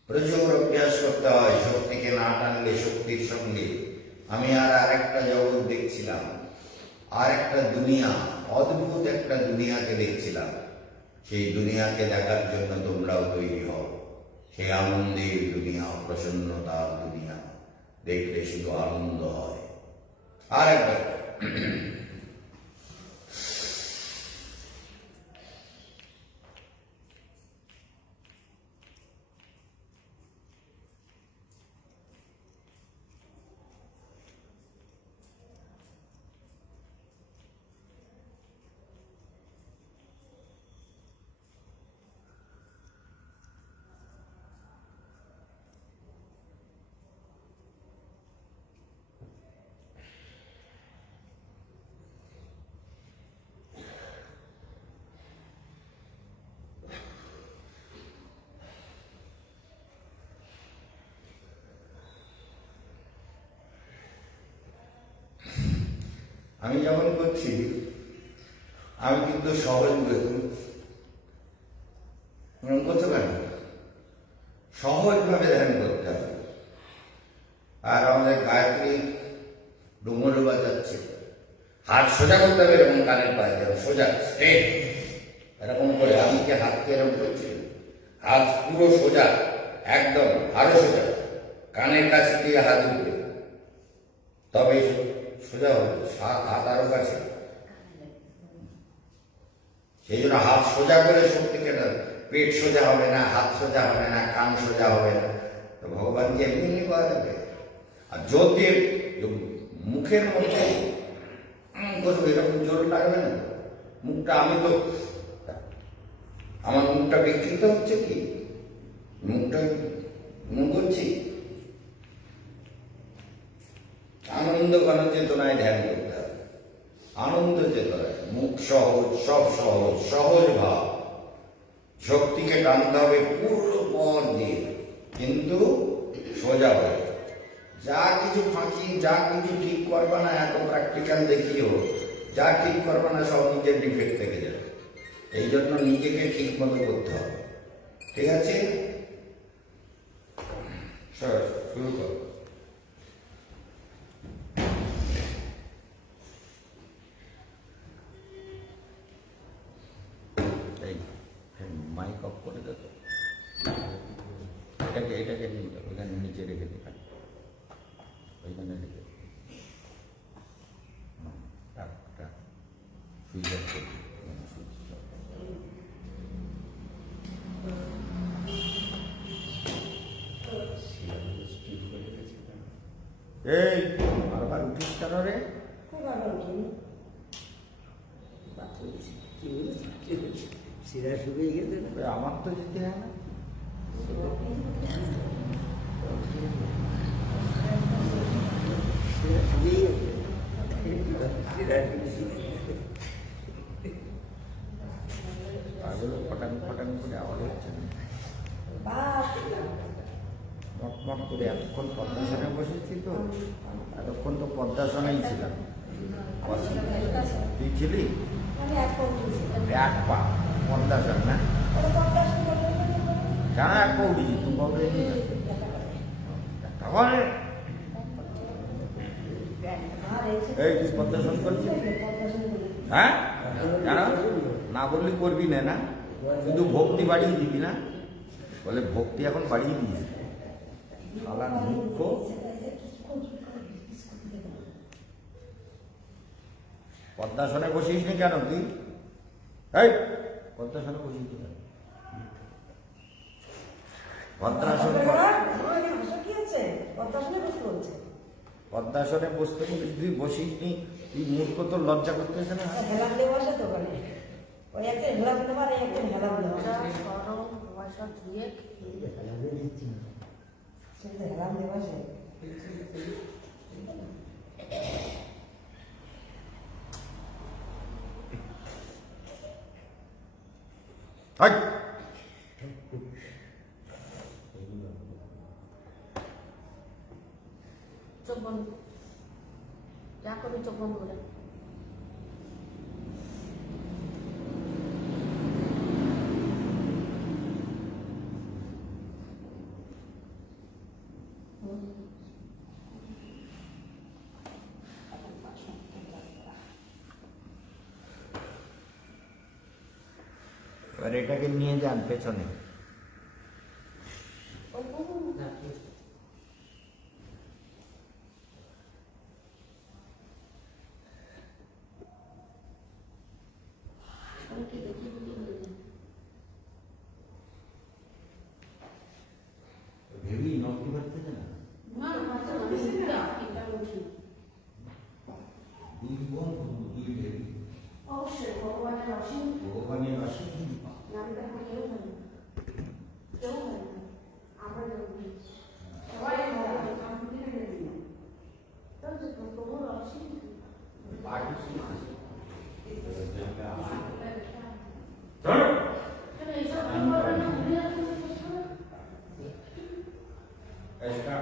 প্রচুর অভ্যাস করতে হয়, শক্তিকে না টানলে শক্তির সঙ্গে। আমি আরেকটা জগৎ দেখছিলাম, আর একটা দুনিয়া, অদ্ভুত একটা দুনিয়াকে দেখছিলাম। সেই দুনিয়াকে দেখার জন্য তোমরাও তৈরি হও। সেই আনন্দের দুনিয়া, প্রসন্নতার দুনিয়া, দেখলে শুধু আনন্দ হয়। আর একটা আমি যখন করছি, আমি কিন্তু সহজ করতে পারি, সহজভাবে ধ্যান করতে হবে। আর আমাদের গায়ত্রী ডুমুর বাজাচ্ছে, হাত সোজা করতে হবে, এরকম কানের পায়ে যাবে সোজা স্ট্রেট, এরকম করে। আমি কি হাতকে এরকম করছি, হাত পুরো সোজা, একদম আরো সোজা, কানের কাছে দিয়ে হাত উঠবে, তবে সোজা হবে। হাত আরো কাছে, সেই জন্য হাত সোজা করে শক্তিকে, পেট সোজা হবে না, হাত সোজা হবে না, কান সোজা হবে না, তো ভগবানকে এমনি পাওয়া যাবে। আর জোর দিয়ে মুখের মধ্যে এরকম জোর লাগবে না মুখটা। আমি তো, আমার মুখটা বিকৃত হচ্ছে কি? মুখটা করছি আনন্দ ঘন চেতনায় ধ্যান করতে হবে। আনন্দ চেতনায় মুখ সহজ, সব সহজ, সহজ ভাব। শক্তিকে টানতে হবে পুরো পর দিয়ে, কিন্তু সোজা হয়ে। যা কিছু ফাঁকি, যা কিছু ঠিক করবা না, এত প্র্যাকটিক্যাল দেখিও, যা ঠিক করবা না সব নিজের ডিফেক্ট থেকে যাবে। এই জন্য নিজেকে ঠিক মতো করতে হবে। ঠিক আছে, শুরু করো। মাইক অফ করে দেবো, এটাকে নিয়ে যাবো, এখানে নিচে রেখে দিই, ওইখানে রেখে সুইচ অফ করে এই বারবার উঠিস কেন রে? আমার তো যেতে হয় না। ফটাং ফটাং করে আওয়াজ হচ্ছে না, মটমট করে। এতক্ষণ পদ্মাসনে বসেছি তো, এতক্ষণ তো পদ্মাসনেই ছিলাম। তুই ছিলি এক পা পদ্মাসন না? কেন এক পা উঠেছি? তুমি পাউডে নিয়ে তাহলে এই তুই পদ্মাসন করছিস? হ্যাঁ, কেন না বললে করবি না? না শুধু ভক্তি বাড়িয়ে দিবি না? বলে ভক্তি এখন বাড়িয়ে দিয়েছে। শালা মুখ্য, পদ্মাসনে বসিস নি কেন তুই? এই পদ্মাসনে বসিস নি কেন? পদ্মাসনে বসতে বলিস, তুই বসিস নি, তুই মূর্খ, তোর লজ্জা করতেছে না? হাট! চোখ বন্ধ, যা করবি চোখ বন্ধ করে। এবার এটাকে নিয়ে যান পেছনে। ভেবেই নকি বাড়তেছে না। দুই বোন, দুই ভেবি। অবশ্যই ভগবানের অসীম ভগবানের অসীম নামটা কেউ হয় না, কেউ হয় না, আমরা সবাই প্রভুর অসীম এইসব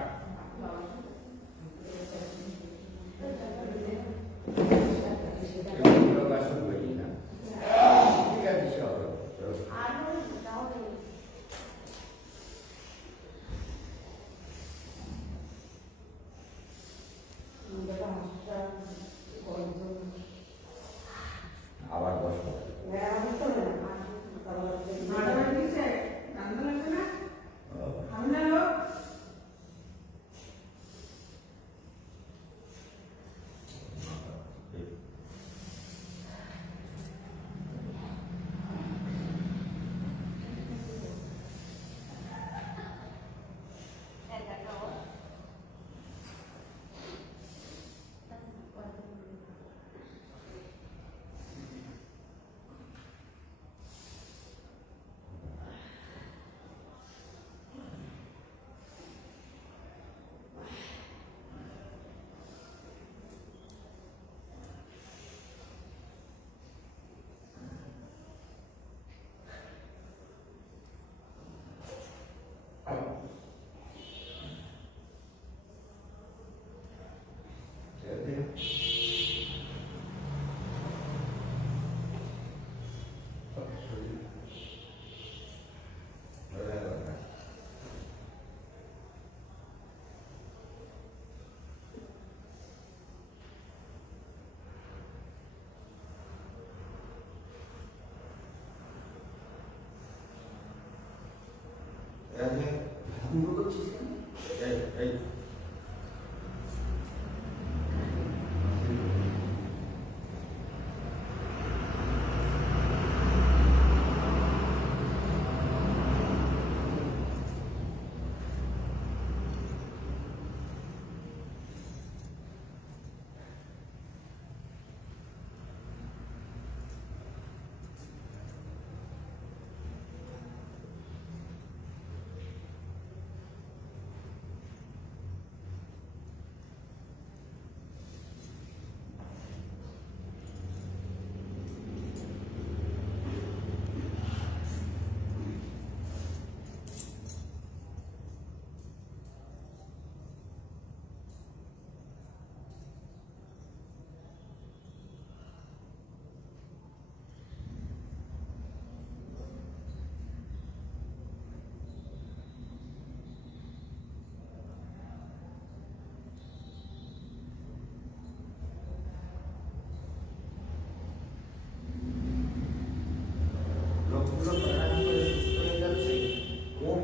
আবার বসবো।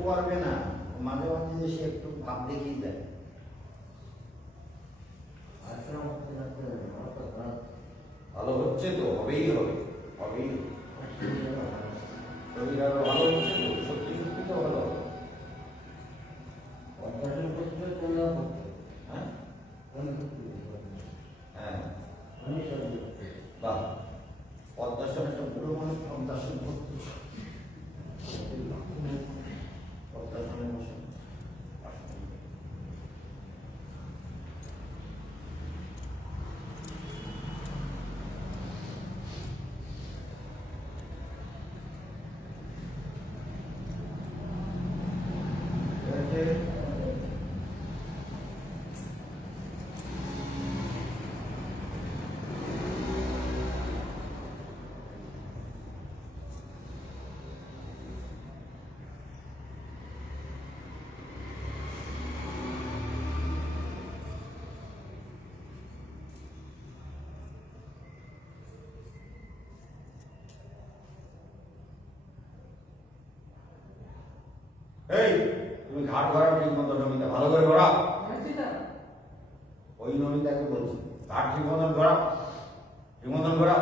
পারবে না, মাঝে মাঝে এসে একটু ভাব দেখিয়ে দেয়। ভালো হচ্ছে তো, হবেই হবে, হবেই শরীর আরো ভালো হচ্ছে তো, সত্যি সত্যি তো ভালো হবে। হ্যাঁ বাহ, পদ্মাসন একটা বুড়ো মানুষ পদ্মাসন করতে, পদ্মাসনে বসে হচ্ছে এই তুমি ঘাট ঘোরাও ঠিক মতো নমিতা ভালো করে ঘোরাও ওই নমিতাকে বলছি ঘাট ঠিক মতন ঘোরাও ঠিক মতন ঘোরাও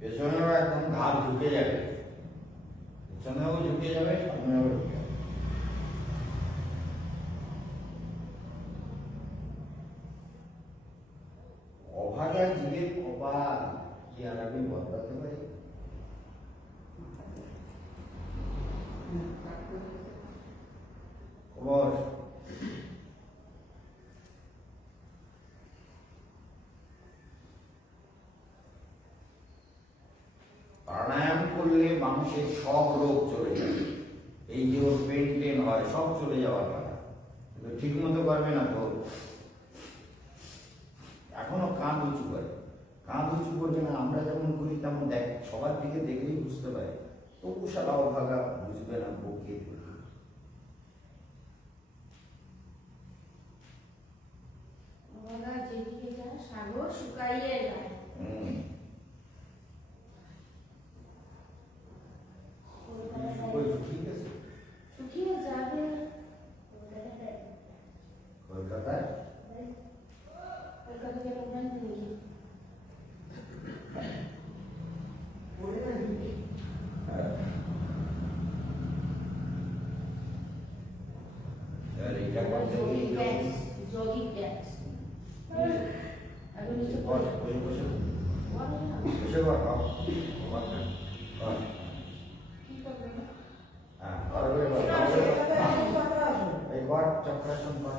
পেছনেও একদম ঘাট ঝুঁকে যাবে পেছনেও ঝুঁকে যাবে সামনেও ঝুঁকে যাবে অভাগা জীবের কপাল কি আর আমি বদলাতে পারি খবর প্রাণায়াম করলে মানুষের সব রোগ চলে যাবে এই যে ওর পেন টেন হয় সব চলে যাওয়ার কথা কিন্তু ঠিক মতো পারবে না তো এখনো কাঁধ উঁচু করে কাঁধ উঁচু করবে না আমরা যেমন করি তেমন দেখ সবার দিকে দেখলেই বুঝতে পারে তবু সারা অভাগা বুঝবে না বকে সাগর শুকাইয়ে যায় ঠিক আছে শুকিয়ে যাবে কলকাতায় কলকাতা থেকে ওখান থেকে এইটা করতে jogging pants. Aku ni বস cepat. বসে বসে Warna apa? বসে কর Kita berapa? হ্যাঁ ভালো করে কর এই কর চক্রাসন কর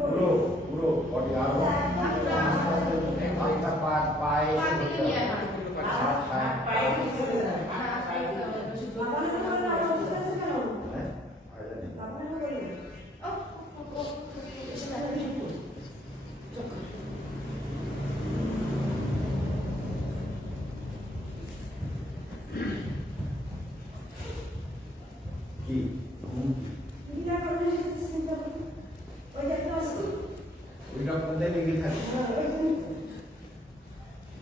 পুরো পুরো বডি আরো একটা পায়ে কি ওইটা কোথায় লেগে থাকে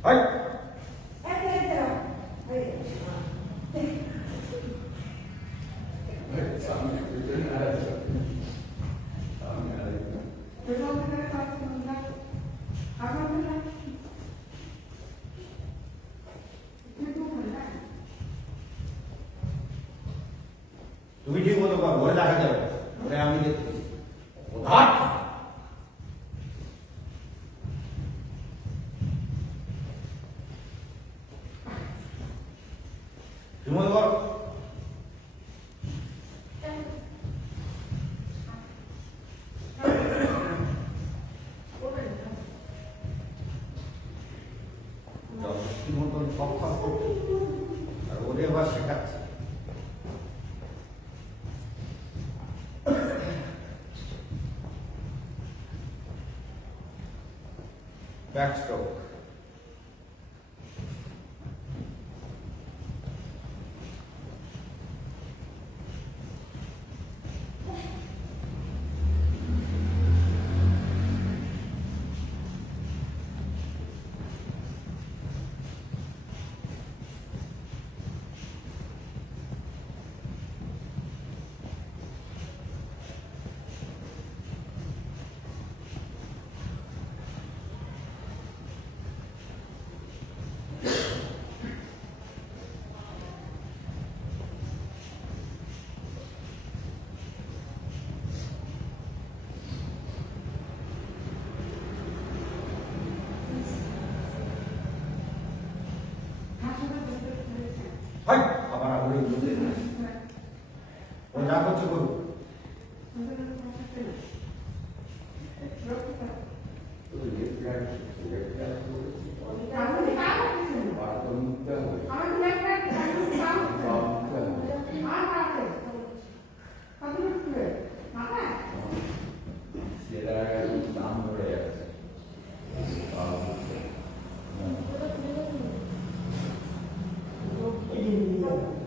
হাই তুমি ঠিক মতো কর ঘরে দেখা যাবে ঘরে আমি দেখছি উধার ঠিক মতো কর ঠিক মতন সব কাজ করছে আর ওরে আবার শেখাচ্ছে backstroke. হাই আবার আগুনে ঢুকে ও যা করছে করুক Kamu tahu? না